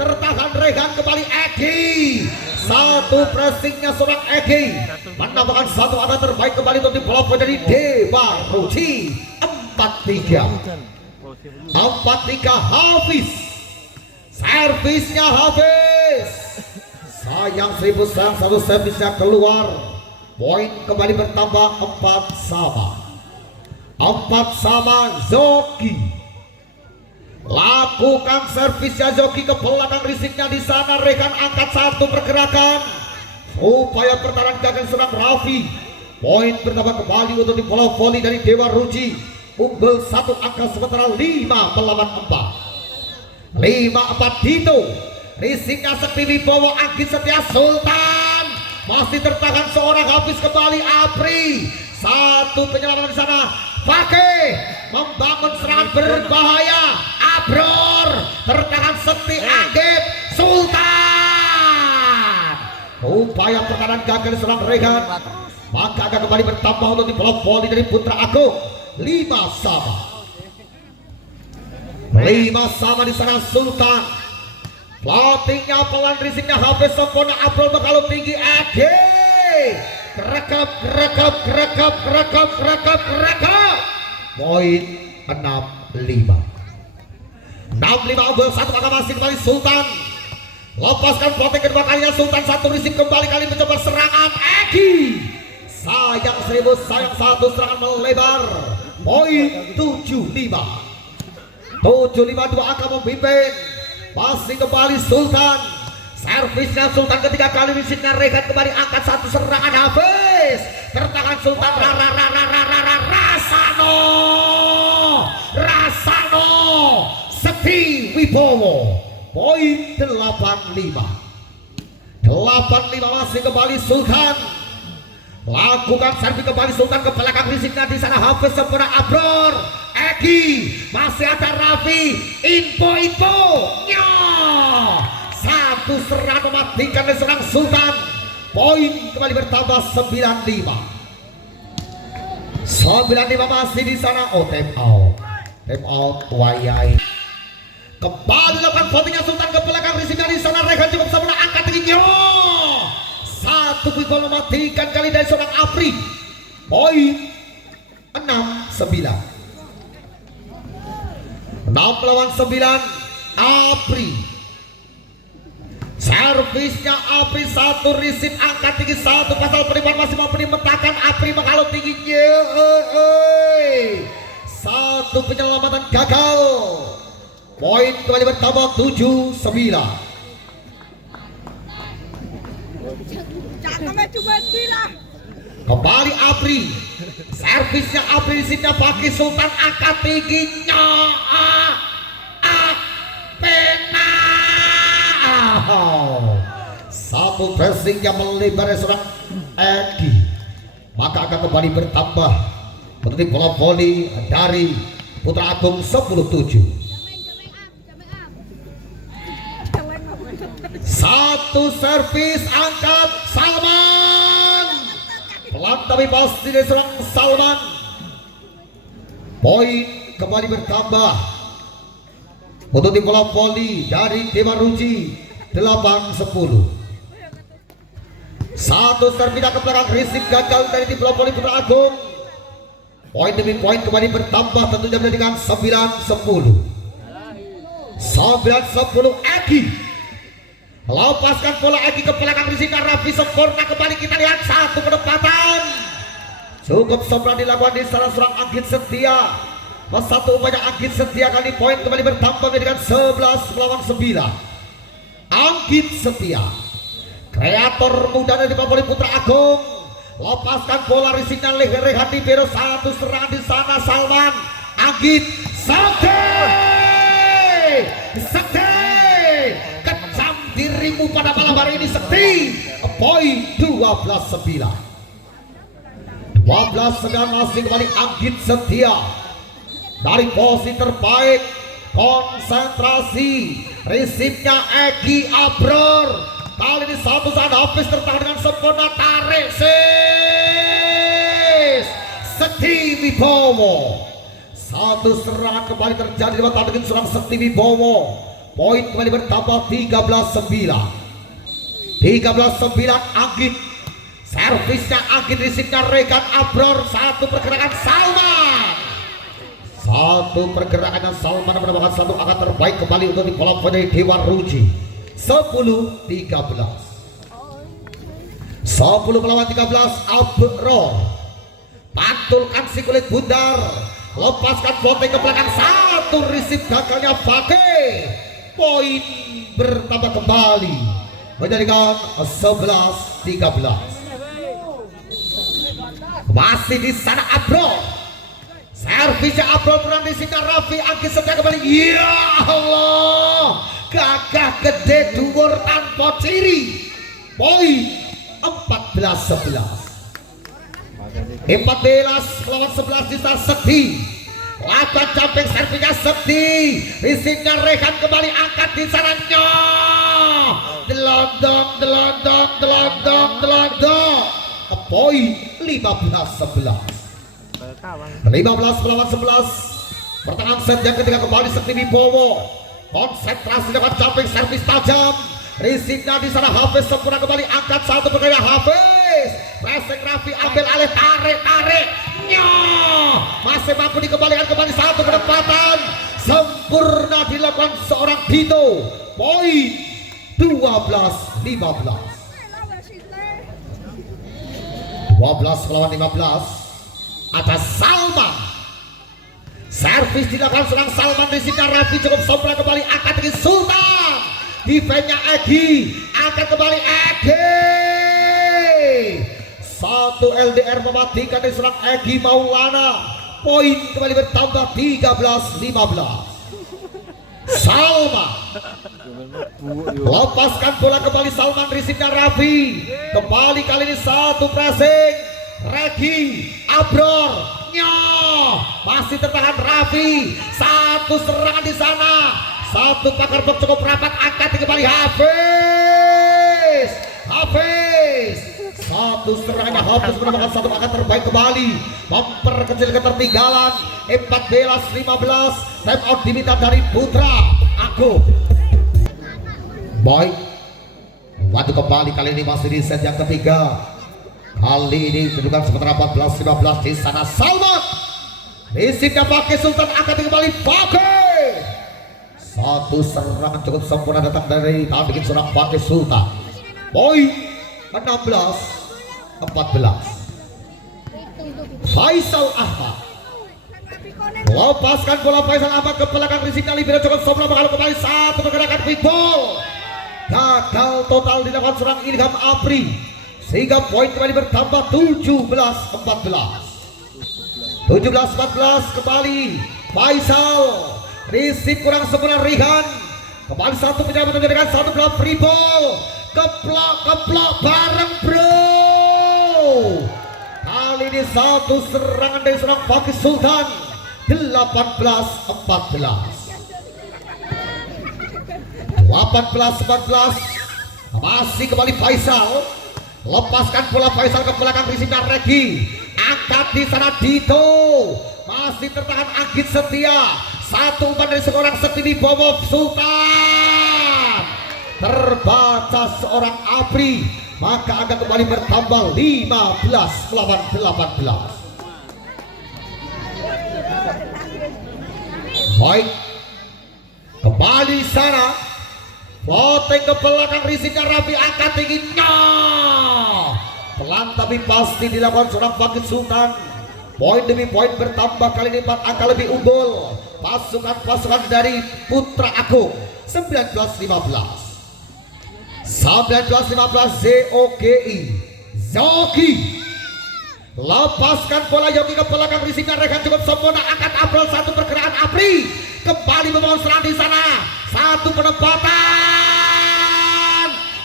Tertahan Rehan kembali Egi. Satu pressingnya seorang Egi menambahkan satu angka terbaik kembali untuk di bola poin dari Dewa Ruci 4-3. 4-3. 4-3 Hafiz. Servisnya Hafiz. Sayang 1000 sayang 1 servisnya keluar. Poin kembali bertambah 4-sama. 4-sama Zoki. Lakukan servisnya Zoki ke belakang, risiknya di sana. Rekan angkat 1 pergerakan. Upaya pertahanan gagal serang Raffi. Poin bertambah kembali untuk di bola voli dari Dewa Ruji. Unggul 1 angka sementara 5 melawan 4. 5-4 Dito. Risiknya Sakti Wibowo, Anggit Setia Sultan. Masih tertahan seorang, habis kembali Apri. 1 penyelamatan di sana. Fakih membangun serangan berbahaya. Abror tertahan Sakti, Anggit Sultan. Upaya pertahanan gagal serang Regan. Maka akan kembali bertambah untuk di bola voli dari Putra Agung. 5-sama. 5-sama di sana Sultan. Floatingnya pelan, risiknya Hafiz sempurna. Abrol berkalu tinggi. Rekap. Poin 6-5. 6-5 unggul 1 maka masih kembali Sultan. Lepaskan floating kedua kalinya Sultan. 1 risik kembali kali mencoba serangan Egi. Sayang 1000 sayang 1 serangan melebar. Poin 7-5. 7-5 2 angka memimpin. Masih kembali Sultan. Servisnya Sultan ketiga kali, risiknya Regan kembali angkat 1 serangan Hafiz. Tertahan Sultan. Rasano Sakti Wibowo. Poin 8-5. 8-5 masih kembali Sultan. Lakukan servis kembali Sultan ke belakang, risiknya di sana Hafiz sempurna. Abror, Egi, masih ada Raffi. Info. 1 serangan mematikan dari serang Sultan. Poin kembali bertambah 9-5. 9-5 masih di sana. Oh, time out Wayai. Kembali lakukan votingnya Sultan ke belakang, risiknya di sana. Rehan cukup sempurna, angkat tingginya. 1 Wibowo mematikan kali dari seorang Apri. Poin 6-9. 6 lawan 9 Apri. Servisnya Apri 1 risit angkat tinggi 1 pasal penipuan masih mampu dimetakan. Apri menghalau tingginya. 1 penyelamatan gagal. Poin kembali bertambah 7-9. Kembali Apri. Servisnya Apri, risitnya bagi Sultan, angkat tingginya. Pena. 1 pressing yang melebar seorang Egi. Maka akan kembali bertambah untuk bola voli dari Putra Agung 10-7. 1 servis angkat Salman. Pelan tapi pasti dari seorang Salman. Poin kembali bertambah untuk di bola voli dari Dewa Ruji 8-10. 1 servis ke belakang, risik gagal dari di bola voli Putra Agung. Poin demi poin kembali bertambah, tentunya menjadikan 9-10. 9-10 Egi. Lepaskan bola Egi ke belakang, risiknya Raffi sempurna. Kembali kita lihat 1 penempatan. Cukup sempurna dilakukan di salah seorang Anggit Setia. 1 upaya Anggit Setia kali poin kembali bertambah menjadikan 11-9. Anggit Setia, kreator muda dari bola voli Putra Agung. Lepaskan bola, risiknya leher-leher di Bero. 1 serangan di sana Salman. Anggit Sekti kecam dirimu pada malam hari ini Sekti. Poin 12-9. 12-9 masih kembali Anggit Setia dari posisi terbaik. Konsentrasi, risipnya Egi Abror. Kali ini 1 saat Hafiz tertahan dengan sempurna, tarik Sakti Wibowo. 1 serangan kembali terjadi di mata dengan serang Sakti Wibowo. Poin kembali bertambah 13-9. 13-9 Anggit. Servisnya Anggit, risiknya Regan Abror. 1 pergerakan Salman. Satu pergerakan dan Salman menemukan satu angka terbaik kembali untuk di kolom final Dewa Ruji. 10-13. 10 melawan 13. Abror pantulkan si kulit bundar, lepaskan floating ke belakang, satu receive gagalnya Fakih. Poin bertambah kembali menjadikan 11-13. Masih di sana Abror, servisnya Abror berang di sini Raffi Angkit Setia kembali. Ya Allah, gagah gede dhuwur tanpa ciri. Poin 14-11. 14 melawan 11 di sana Sekti. Lakukan jumping servisnya Sekti, risingnya Rehan kembali angkat di sananya. Delondong. Poin 15-11. 15 melawan 11. Pertengahan set yang ketiga kembali Sekti Wibowo. Konsentrasi dapat jumping servis tajam. Risingnya di sana Hafiz sempurna kembali angkat satu perkara Hafiz. Resek Raffi ambil alih, tarik. Masih mampu dikembalikan kembali satu penempatan. Sempurna dilakukan seorang Dito. Poin 12-15. 12 melawan 15. Ada Salman. Servis dilakukan serang Salman di sini. Raffi cukup sempurna kembali angkat dari Sultan. Defense-nya Egi, angkat kembali Egi. Satu LDR mematikan dari serang Egi Maulana. Poin kembali bertambah 13-15. Salman lepaskan bola kembali, Salman risipnya Raffi. Kembali kali ini satu pressing Regi Abror. Masih tertahan Raffi. Satu serangan di sana. Satu pakar box cukup rapat, angkat kembali Hafiz. Satu serangannya Hafiz menemukan satu angkat terbaik kembali, memperkecil ketertinggalan 14-15. Time out diminta dari Putra Agung. Boy maju kembali, kali ini masih di set yang ketiga. Kali ini kedudukan sementara 14-15 di sana Salman. Risipnya Fakih Sultan, angkat kembali Fakih. Satu serangan cukup sempurna datang dari tangan bikin seorang Fakih Sultan. Poin 16-14. Faisal Ahmad lepaskan bola, Faisal Ahmad ke belakang, risipnya libero cukup sempurna, bakal kembali satu pergerakan quick ball. Gagal total dilakukan seorang Ilham Apri, sehingga poin kembali bertambah 17-14. 17-14 kembali Faisal. Risip kurang sempurna Rihan. Kembali satu penyelamat menjadikan satu bola free ball. Keplok bareng bro. Kali ini satu serangan dari seorang Fakih Sultan. 18-14. Masih kembali Faisal. Lepaskan bola Faisal ke belakang, risipnya Regi. Angkat di sana Dito. Masih tertahan Anggit Setia. Satu umpan dari seorang Sekti Wibowo Sultan. Terbaca seorang Apri, maka akan kembali bertambah 15 melawan 18. Baik, kembali sana. Floating ke belakang, risipnya Raffi, angkat tingginya. Pelan tapi pasti dilakukan seorang Fakih Sultan. Poin demi poin bertambah, kali ini 4 angka lebih unggul pasukan dari Putra Agung. 19-15. ZOGI Zoki lepaskan bola Yogi ke belakang, risipnya Rehan cukup sempurna, angkat April, satu pergerakan Apri kembali membangun serangan di sana, satu penempatan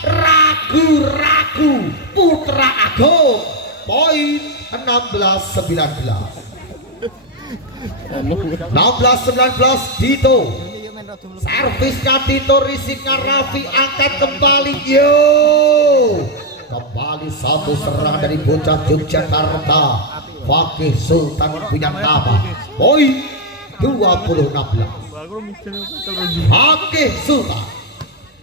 ragu Putra Agung. Poin 16-19 Dito. Servisnya Dito, risipnya Raffi, angkat kembali. Kembali satu serangan dari bocah Yogyakarta, Fakih Sultan punya nama. Poin 20-16. Fakih Sultan.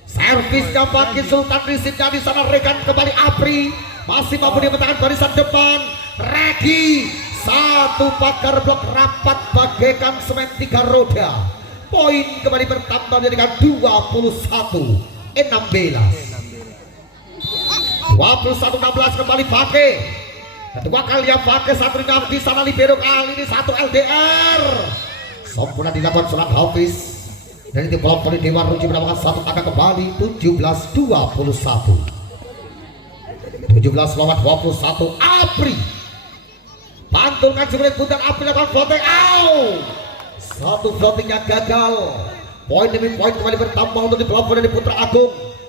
Servisnya Fakih Sultan, risipnya di sana Rekan kembali Apri. Masih mampu dia bertahan barisan depan. Regi Satu pagar blok rapat bagaikan semen 3 roda. Poin kembali bertambah menjadi 21-16. 21-16 kembali Fake. Kedua kali yang Fake satu di sana libero, kali ini satu LDR. Sempurna dilakukan seorang Hafiz. Dan itu pelopor Dewa Ruci mendapatkan satu angka kembali 17-21. 17 lawan 21. Apri pantulkan sebenarnya putar Apri lakukan floating out. Satu floatingnya gagal. Poin demi poin kembali bertambah untuk di pelopor dari Putra Agung.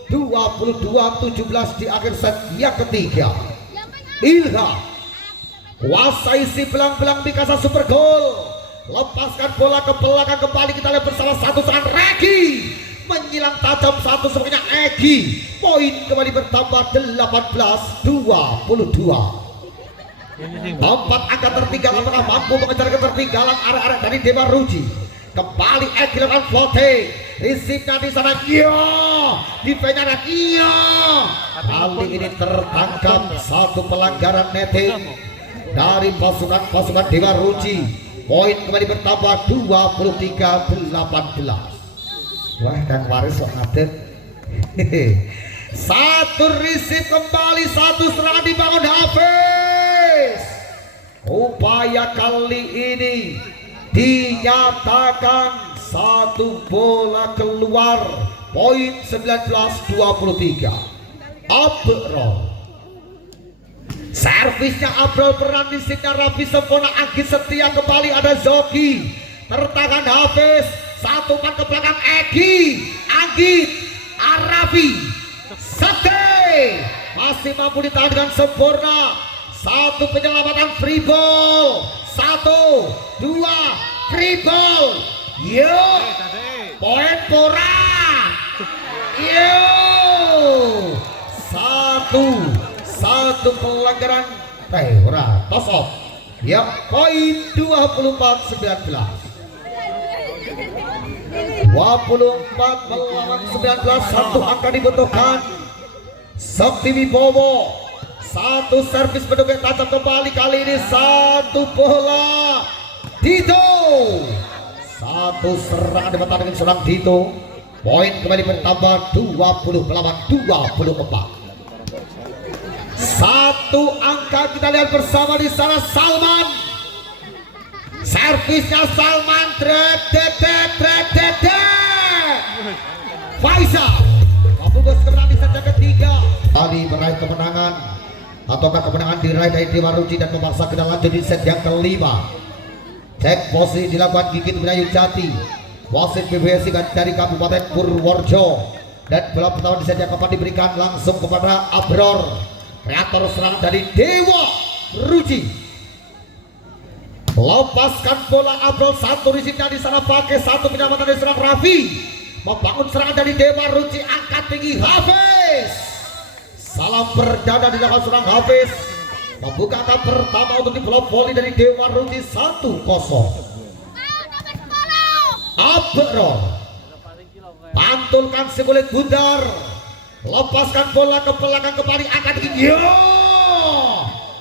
22-17 di akhir set yang ketiga. Ilham kuasai si belang-belang Mikasa super gol. Lepaskan bola ke belakang, kembali kita lihat bersama satu serangan Regi menyilang tajam satu semuanya Egi. Poin kembali bertambah 18-22. Empat angka tertinggal apakah mampu mengejar ketertinggalan arah-arah dari Dewa Ruci. Kembali Egi lakukan floating, receive-nya di sana, iya, defense-nya iya. Kali ini tertangkap satu pelanggaran netting dari pasukan Dewa Ruci. Poin kembali bertambah 23-18. Wah, Kang Waris kok ngadet. Satu receive kembali, satu serangan dibangun Hafiz. Upaya kali ini dinyatakan satu bola keluar. Poin 19-23. Abrol. Servisnya Abrol, peran di sini Raffi sempurna. Anggit setia kembali, ada Zoki tertangan Hafiz. Satu pan ke belakang Egi, Anggit, Arafi, Sete masih mampu ditahan dengan sempurna. Satu penyelamatan free ball, 1, 2 free ball. Yuk, poin pora. Yuk, satu pelanggaran ora toss off. Ya, poin 24-19. 24 melawan 19, satu angka dibutuhkan. Sakti Wibowo, satu servis pendukung tajam kembali, kali ini satu bola Dito. Satu serangan dibatalkan dengan seorang Dito. Poin kembali bertambah 20 melawan 24. Satu angka kita lihat bersama di sana. Salman, servisnya Salman, Faisal fokus kemenangan di set ketiga. Tadi meraih kemenangan ataukah kemenangan diraih dari Dewa Ruci dan memaksa kita lanjut di set yang kelima. Cek posisi dilakukan Gigit Binayu Jati, wasit PBSI dari Kabupaten Purworejo, dan bola pertama di set yang keempat diberikan langsung kepada Abror, kreator serangan dari Dewa Ruci. Lepaskan bola Abrol, satu risipnya di sana pakai, satu penyelamatan dari serang Raffi. Membangun serangan dari Dewa Ruci, angkat tinggi Hafiz. Salam perdana dilakukan serang Hafiz. Membuka angka pertama untuk di blok volley dari Dewa Ruci 1-0. Abrol pantulkan si kulit bundar. Lepaskan bola ke belakang, kembali angkat tinggi. Yo!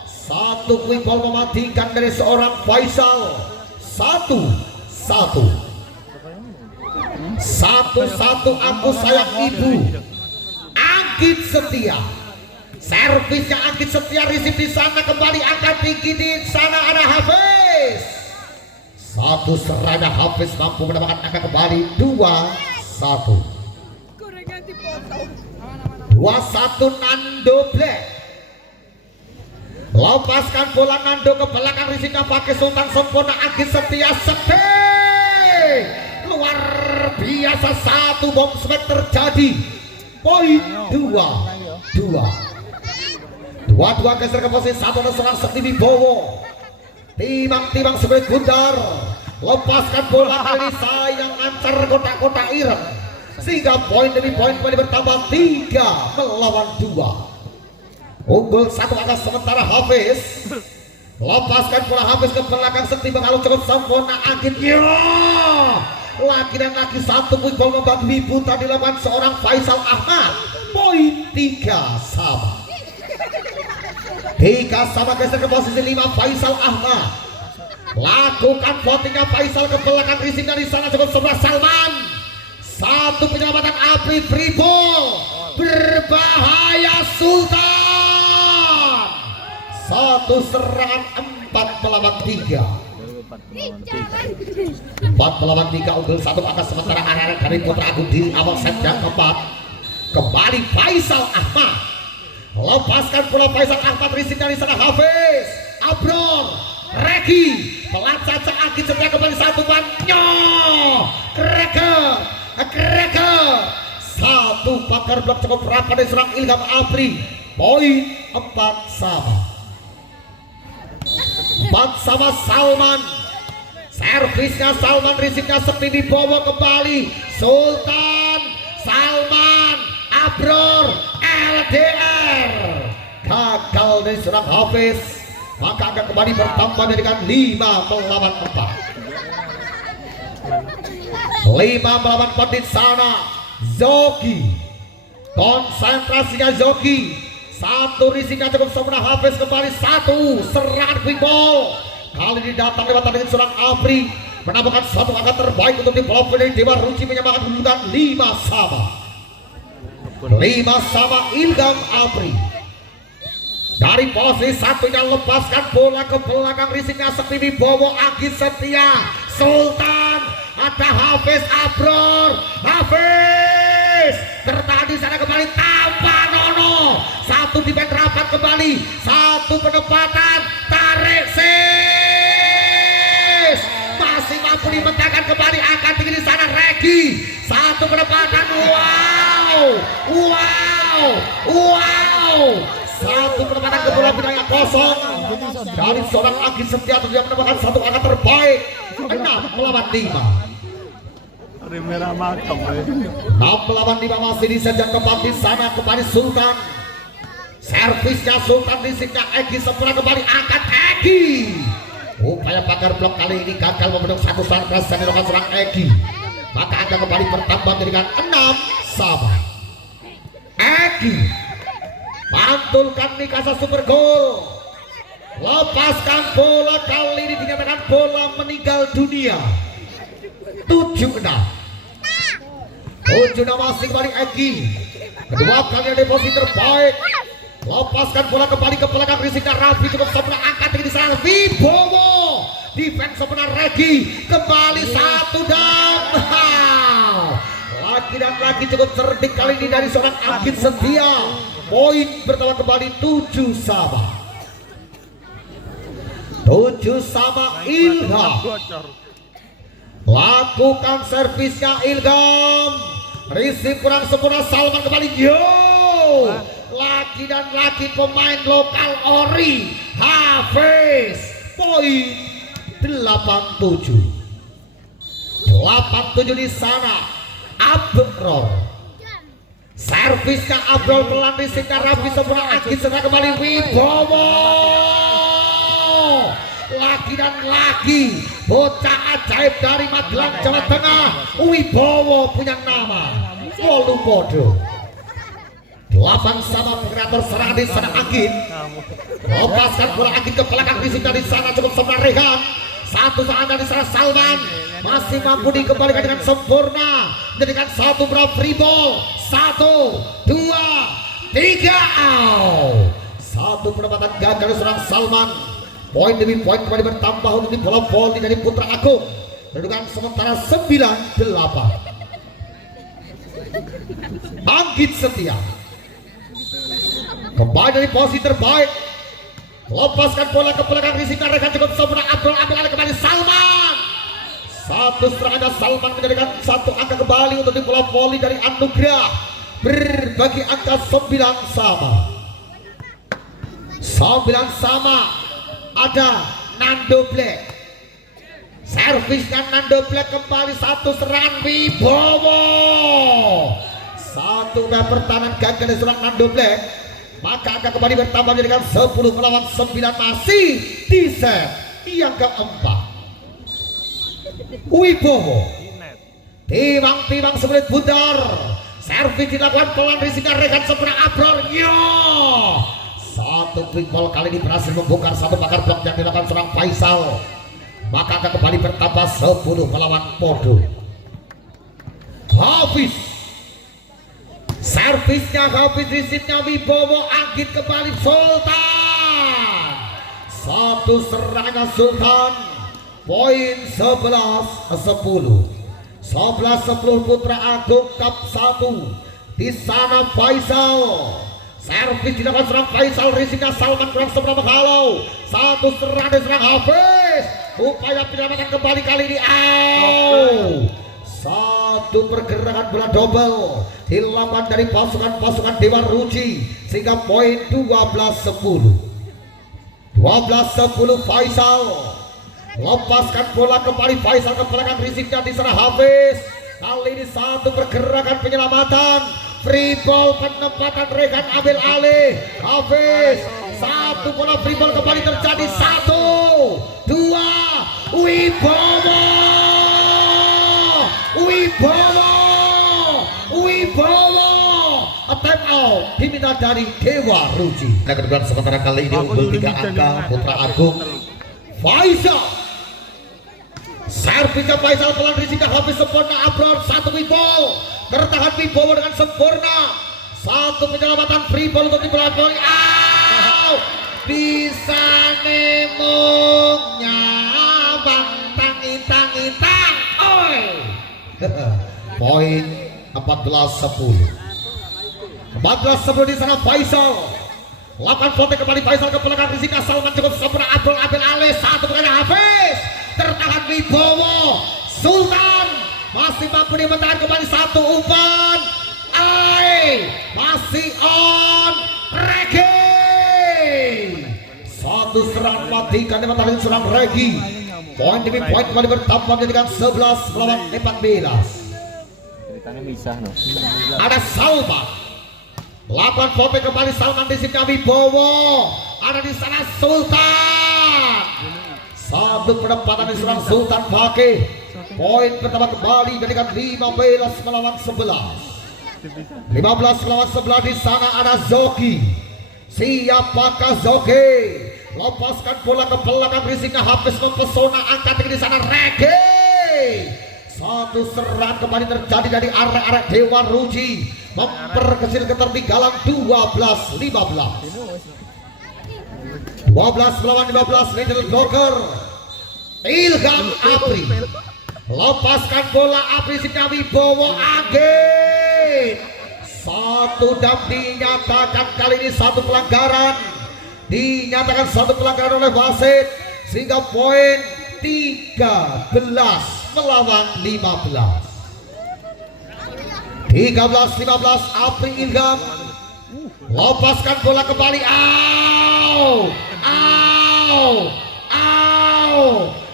Satu quick ball mematikan dari seorang Faisal. 1-1. 1-1 aku sayang ibu. Anggit Setia, servisnya Anggit Setia, risip di sana, kembali angkat tinggi di sana ada Hafiz. Satu serangan Hafiz mampu mendapatkan angka kembali 2-1. 2-1 Nando Black. Lepaskan bola Nando ke belakang, risipnya pakai Sultan sempurna. Anggit Setia, luar biasa, satu bom smack terjadi. Poin 2-2. Dua-dua geser ke posisi satu dan serang Sakti Wibowo. Timang-timang sebelah bundar. Lepaskan bola kali sayang ancar kotak-kotak ireng. Sehingga poin demi poin kembali bertambah 3 melawan 2. Unggul satu atas sementara Hafiz. Lepaskan bola Hafiz ke belakang, Sakti kalau cukup sempurna. Anggit, ya, lagi dan lagi satu quick ball membantu Wibu tadi dilakukan seorang Faisal Ahmad. Poin 3 sama. Tiga sama geser ke posisi 5 Faisal Ahmad. Lakukan votingnya Faisal ke belakang rising dari sana cukup sebelah Salman. Satu penyelamatan api free ball. Berbahaya Sultan. Satu serangan 4 melawan 3. 4 melawan 3 unggul 1 angka sementara anak-anak dari Putra Agung di awal set yang keempat. Kembali Faisal Ahmad. Lepaskan bola Faisal Ahmad rising dari sana Hafiz Abror Regi pelan saja Agit Setia kembali satu banyo Kreke satu pakar blok cukup rapat dari serang Ilham Apri. Poin 4 sama Salman. Servisnya Salman, risiknya sepi dibawa kembali Sultan Salman Abror LDR gagal dari serang Hafiz, maka akan kembali bertambah dengan 5 melawan 4. 5 melawan 4 di sana. Zoki konsentrasinya Zoki. Satu risiknya cukup sempurna Hafiz kembali satu serangan quick ball. Kali ini datang lewat tangan serang Apri menambahkan satu angka terbaik untuk di bola dari Dewa Ruci menyamakan kedudukan 5 sama. 5 sama Ilham Apri. Dari posisi satunya lepaskan bola ke belakang risiknya sepi dibawa Agit Setia. Sultan ada Hafiz Abror. Hafiz tertahan di sana kembali tanpa Nono. Satu di back rapat kembali. Satu penempatan tarik sis. Masih mampu dimentangkan kembali angkat tinggi di sana Regi. Satu penempatan. Wow. Satu penempatan ke bola bidang yang kosong dari seorang Agit Setia. Dia menambahkan satu angka terbaik 6 melawan 5. 6 melawan 5 masih di set yang keempat di sana kembali Sultan. Servisnya Sultan risiknya Egi sempurna kembali angkat Egi. Upaya pagar blok kali ini gagal membendung satu serangan keras yang dilakukan serang Egi. Maka Anda kembali bertambah dengan 6 sama. Egi pantulkan Mikasa super goal. Lepaskan bola kali ini dinyatakan bola meninggal dunia. 7-6 masih kembali Egi. Kedua kali ada posisi terbaik. Lepaskan bola kembali ke belakang risiknya Raffi cukup sempurna angkat tinggi di sana Wibowo. Defense sempurna Regi kembali 1 down. Lagi dan lagi cukup cerdik kali ini dari seorang Agit Setia. Poin bertambah kembali 7 sama. 7 sama Ilham. Lakukan servisnya Ilham. Risik kurang sempurna Salman kembali. Lagi dan lagi pemain lokal Ori Hafiz. Poin 87. 87 di sana. Abror. Servisnya Abror pelan risiknya Raffi sempurna Agit Setia kembali Wibowo. Lagi dan lagi bocah ajaib dari Magelang Jawa Tengah Wibowo punya nama Wolupodo. 8 sama kreator serangan di sana Agit. Lepaskan bola Agit ke belakang risiknya di sana cukup sempurna Rehan. Satu serangan dari sana Salman masih mampu dikembalikan dengan sempurna menjadikan satu berapa free ball. 1, 2, 3 satu penempatan gagal dari seorang Salman. Poin demi poin kembali bertambah untuk di bola volley dari Putra Agung. Kedudukan sementara 9-8. Agit Setia kembali dari posisi terbaik. Lepaskan bola ke belakang risiknya Rekan cukup sempurna Abdul ambil kembali Salman. Satu serangan Salman menjadikan satu angka kembali untuk di bola volley dari Anugrah. Berbagi angka 9 sama. 9 sama. Ada Nando Black. Servisnya Nando Black kembali satu serangan Wibowo. Satu pertahanan gagal dari seorang Nando Black. Maka akan kembali bertambah dengan 10 melawan 9 masih di set yang keempat. Wibowo timbang-timbang semenit pudar. Servis dilakukan pelan risiknya Rekan sempurna Abror. Satu quick ball kali ini berhasil membongkar satu pagar blok yang dilakukan seorang Faisal. Maka akan kembali bertambah 10 melawan Podo. Hafiz, servisnya Hafiz, risipnya Wibowo, angkit kembali Sultan. Satu serangan Sultan. Poin 11-10. 11-10 Putra Agung Cup 1. Di sana Faisal. Servis dilakukan serang Faisal, risipnya Salman kurang seberapa kalau. Satu serangan diserang Hafiz. Upaya penyelamatan kembali kali ini. Satu pergerakan bola double dilakukan dari pasukan Dewa Ruci sehingga poin 12-10. 12-10 Faisal. Lepaskan bola kembali Faisal ke belakang, risipnya diserang Hafiz. Kali ini satu pergerakan penyelamatan, free ball penempatan Rekan ambil alih Hafiz. Satu bola free ball kembali terjadi, 1, 2, Wibowo time out diminta dari Dewa Ruci. Nah, kedua sementara kali ini unggul 3 angka Putra Agung Faisal. Servisnya Faisal pelan, risipnya Hafiz sempurna Abror. Satu Wibowo tertahan Wibowo dengan sempurna. Satu penyelamatan free ball untuk dipelan volley. Bisa nemungnya tang. Oi. Poin 14-10. 14-10 di sana Faisal. Lakukan volley kembali Faisal ke belakang, risipnya Salman cukup sempurna. Abror ambil alih, satu bukannya Hafiz. Tertahan Wibowo. Sultan masih mampu dimenangkan kembali, satu umpan. Masih on. Regi. Satu serang matikan dimenangkan serang Regi. Poin demi poin kembali bertambah menjadikan 11 melawan 14. Ada Salman. Lakukan volley kembali Salman, risipnya Wibowo. Ada di sana Sultan. Satu penempatan diserang Sultan pakai. Poin pertama kembali menjadikan 15 melawan 11. 15 melawan 11 di sana ada Zoki. Siapakah Zoki? Lepaskan bola ke belakang, risipnya Hafiz mempesona, angkat tinggi di sana Regi. Satu serangan kembali terjadi dari arek-arek Dewa Ruci, memperkecil ketertinggalan 12-15. 12 melawan 15. Middle blocker Ilham Apri. Lepaskan bola Apri, risipnya Wibowo, angin. Satu dan dinyatakan kali ini satu pelanggaran. Dinyatakan satu pelanggaran oleh wasit sehingga poin 13 melawan 15. 13-15 Apri Ilham. Lepaskan bola kembali.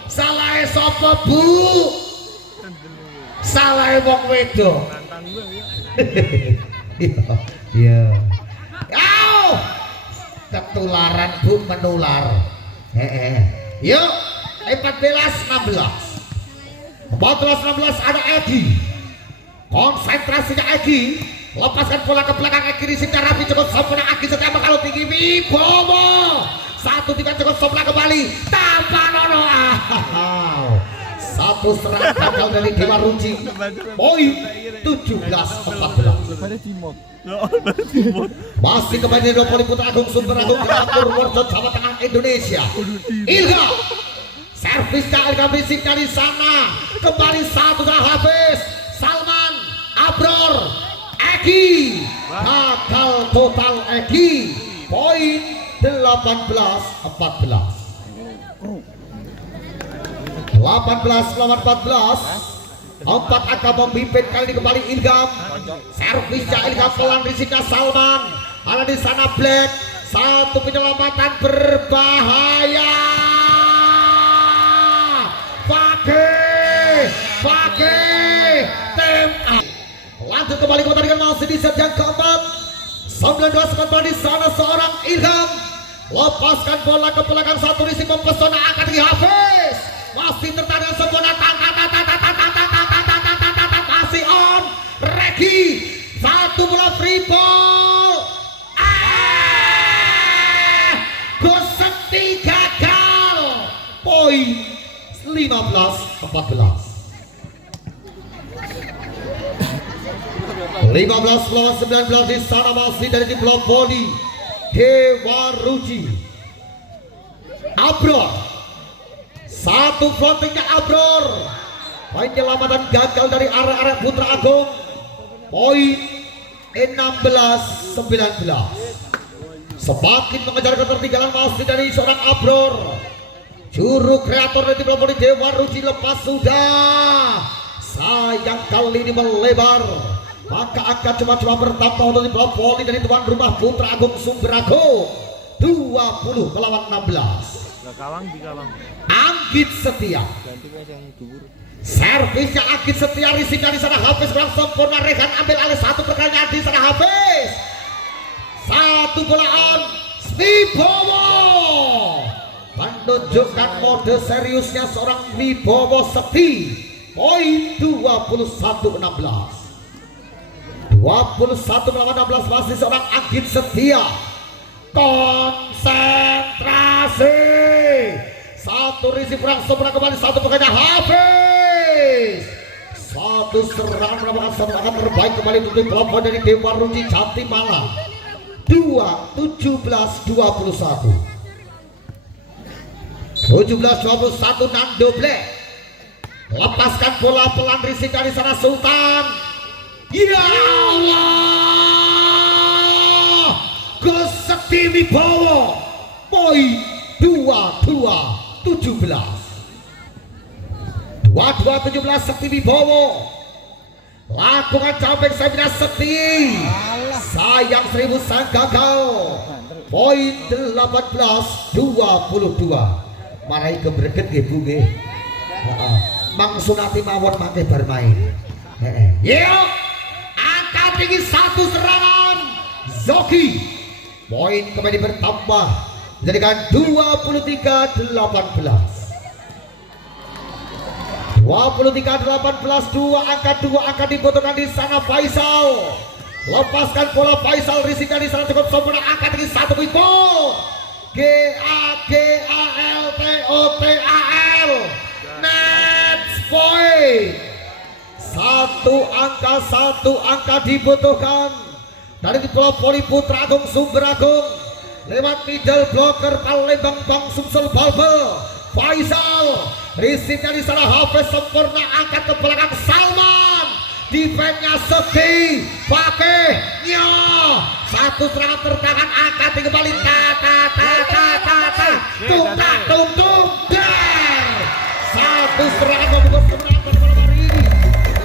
Salah sapa Bu? Salah wong wedok. Iya. Ketularan Bu, menular. Yuk 14-16. 14-16 ada Egi. Konsentrasinya Egi. Lepaskan bola ke belakang Egi, risipnya rapi cukup sempurna. Egi setiap kalau tinggi Wibowo. Satu tiga cukup sempurna kembali tanpa nono. Satu serangan gagal dari Dewa Ruci. Poin 17-14. Masih kembali dari Poli Putra Agung Sumber Agung Purworejo Jawa Tengah Indonesia. Ilham. Servisnya Ilham, risipnya di sana. Kembali satu dari Hafiz. Salman, Abror, Egi. Gagal total Egi. Poin 18-14. 18 melawan 14. 4 angka memimpin kali ini kembali Ilham. Servisnya Ilham pelan, risipnya Salman. Ada di sana Black. Satu penyelamatan berbahaya. Pakai tim A. Lanjut kembali ke pertandingan masih di set yang keempat. 19-14 di sana seorang Ilham. Lepaskan bola ke belakang, satu risik mempesona, angkat di Hafiz. Masih tertarik sempurna, masih on. Regi. Satu bola free ball. 15 lawan 19 di sana masih dari tim Poli Dewa Ruci. Abror satu frontingnya Abror, poin penyelamatan gagal dari arah Putra Agung. Poin 16-19. Semakin mengejar ketertinggalan masih dari seorang Abror. Juru kreator dari tim Poli Dewa Ruci lepas sudah. Sayang kali ini melebar. Maka angka cuma bertambah untuk tim Poli dari tuan rumah Putra Agung Sumberagung. 20 melawan 16. Anggit Setia. Servisnya Anggit Setia, risika di sana Hafiz kurang sempurna. Rehan ambil alih satu perkalian di sana Hafiz. Satu bolaan Wibowo menunjukkan mode seriusnya seorang Wibowo Sekti. Poin 21-16. 21 melawan 16 masih seorang Anggit Setia. Konsentrasi. Satu risik kurang sempurna kembali satu pekerja Hafiz. Satu serangan merupakan serangan terbaik kembali untuk kelompok dari Dewa Ruci Jatimala. 17-21. 17-21 Nando Black. Lepaskan bola pelan risik dari sana Sultan. Ya Allah, Sekti Wibowo. Poin 22-17. 22-17 Sekti Wibowo. Lakukan camping Sabina Sekti. Sayang 1000 sang gagal. Poin 18-22. Marai kebreget nggih Bu nggih. Mang Sunati mawon mangke bar main. Yuk, angka tinggi satu serangan Zoki. Poin kembali bertambah menjadikan 23-18. 23-18. Dua angka dibutuhkan di sana Faisal. Lepaskan bola Faisal, risika di sana cukup sempurna. Angka tinggi satu Wibowo. GAGALTOTAL. Next point. Satu angka dibutuhkan dari Poli Putra Agung Sumberagung lewat middle blocker Palembang Bang Sumsel Balbel. Faisal risipnya di sana Hafiz sempurna, angkat ke belakang Salman, defense-nya Sekti pakainya satu serangan tertahan, angkat kembali tung satu serangan membuat kemenangan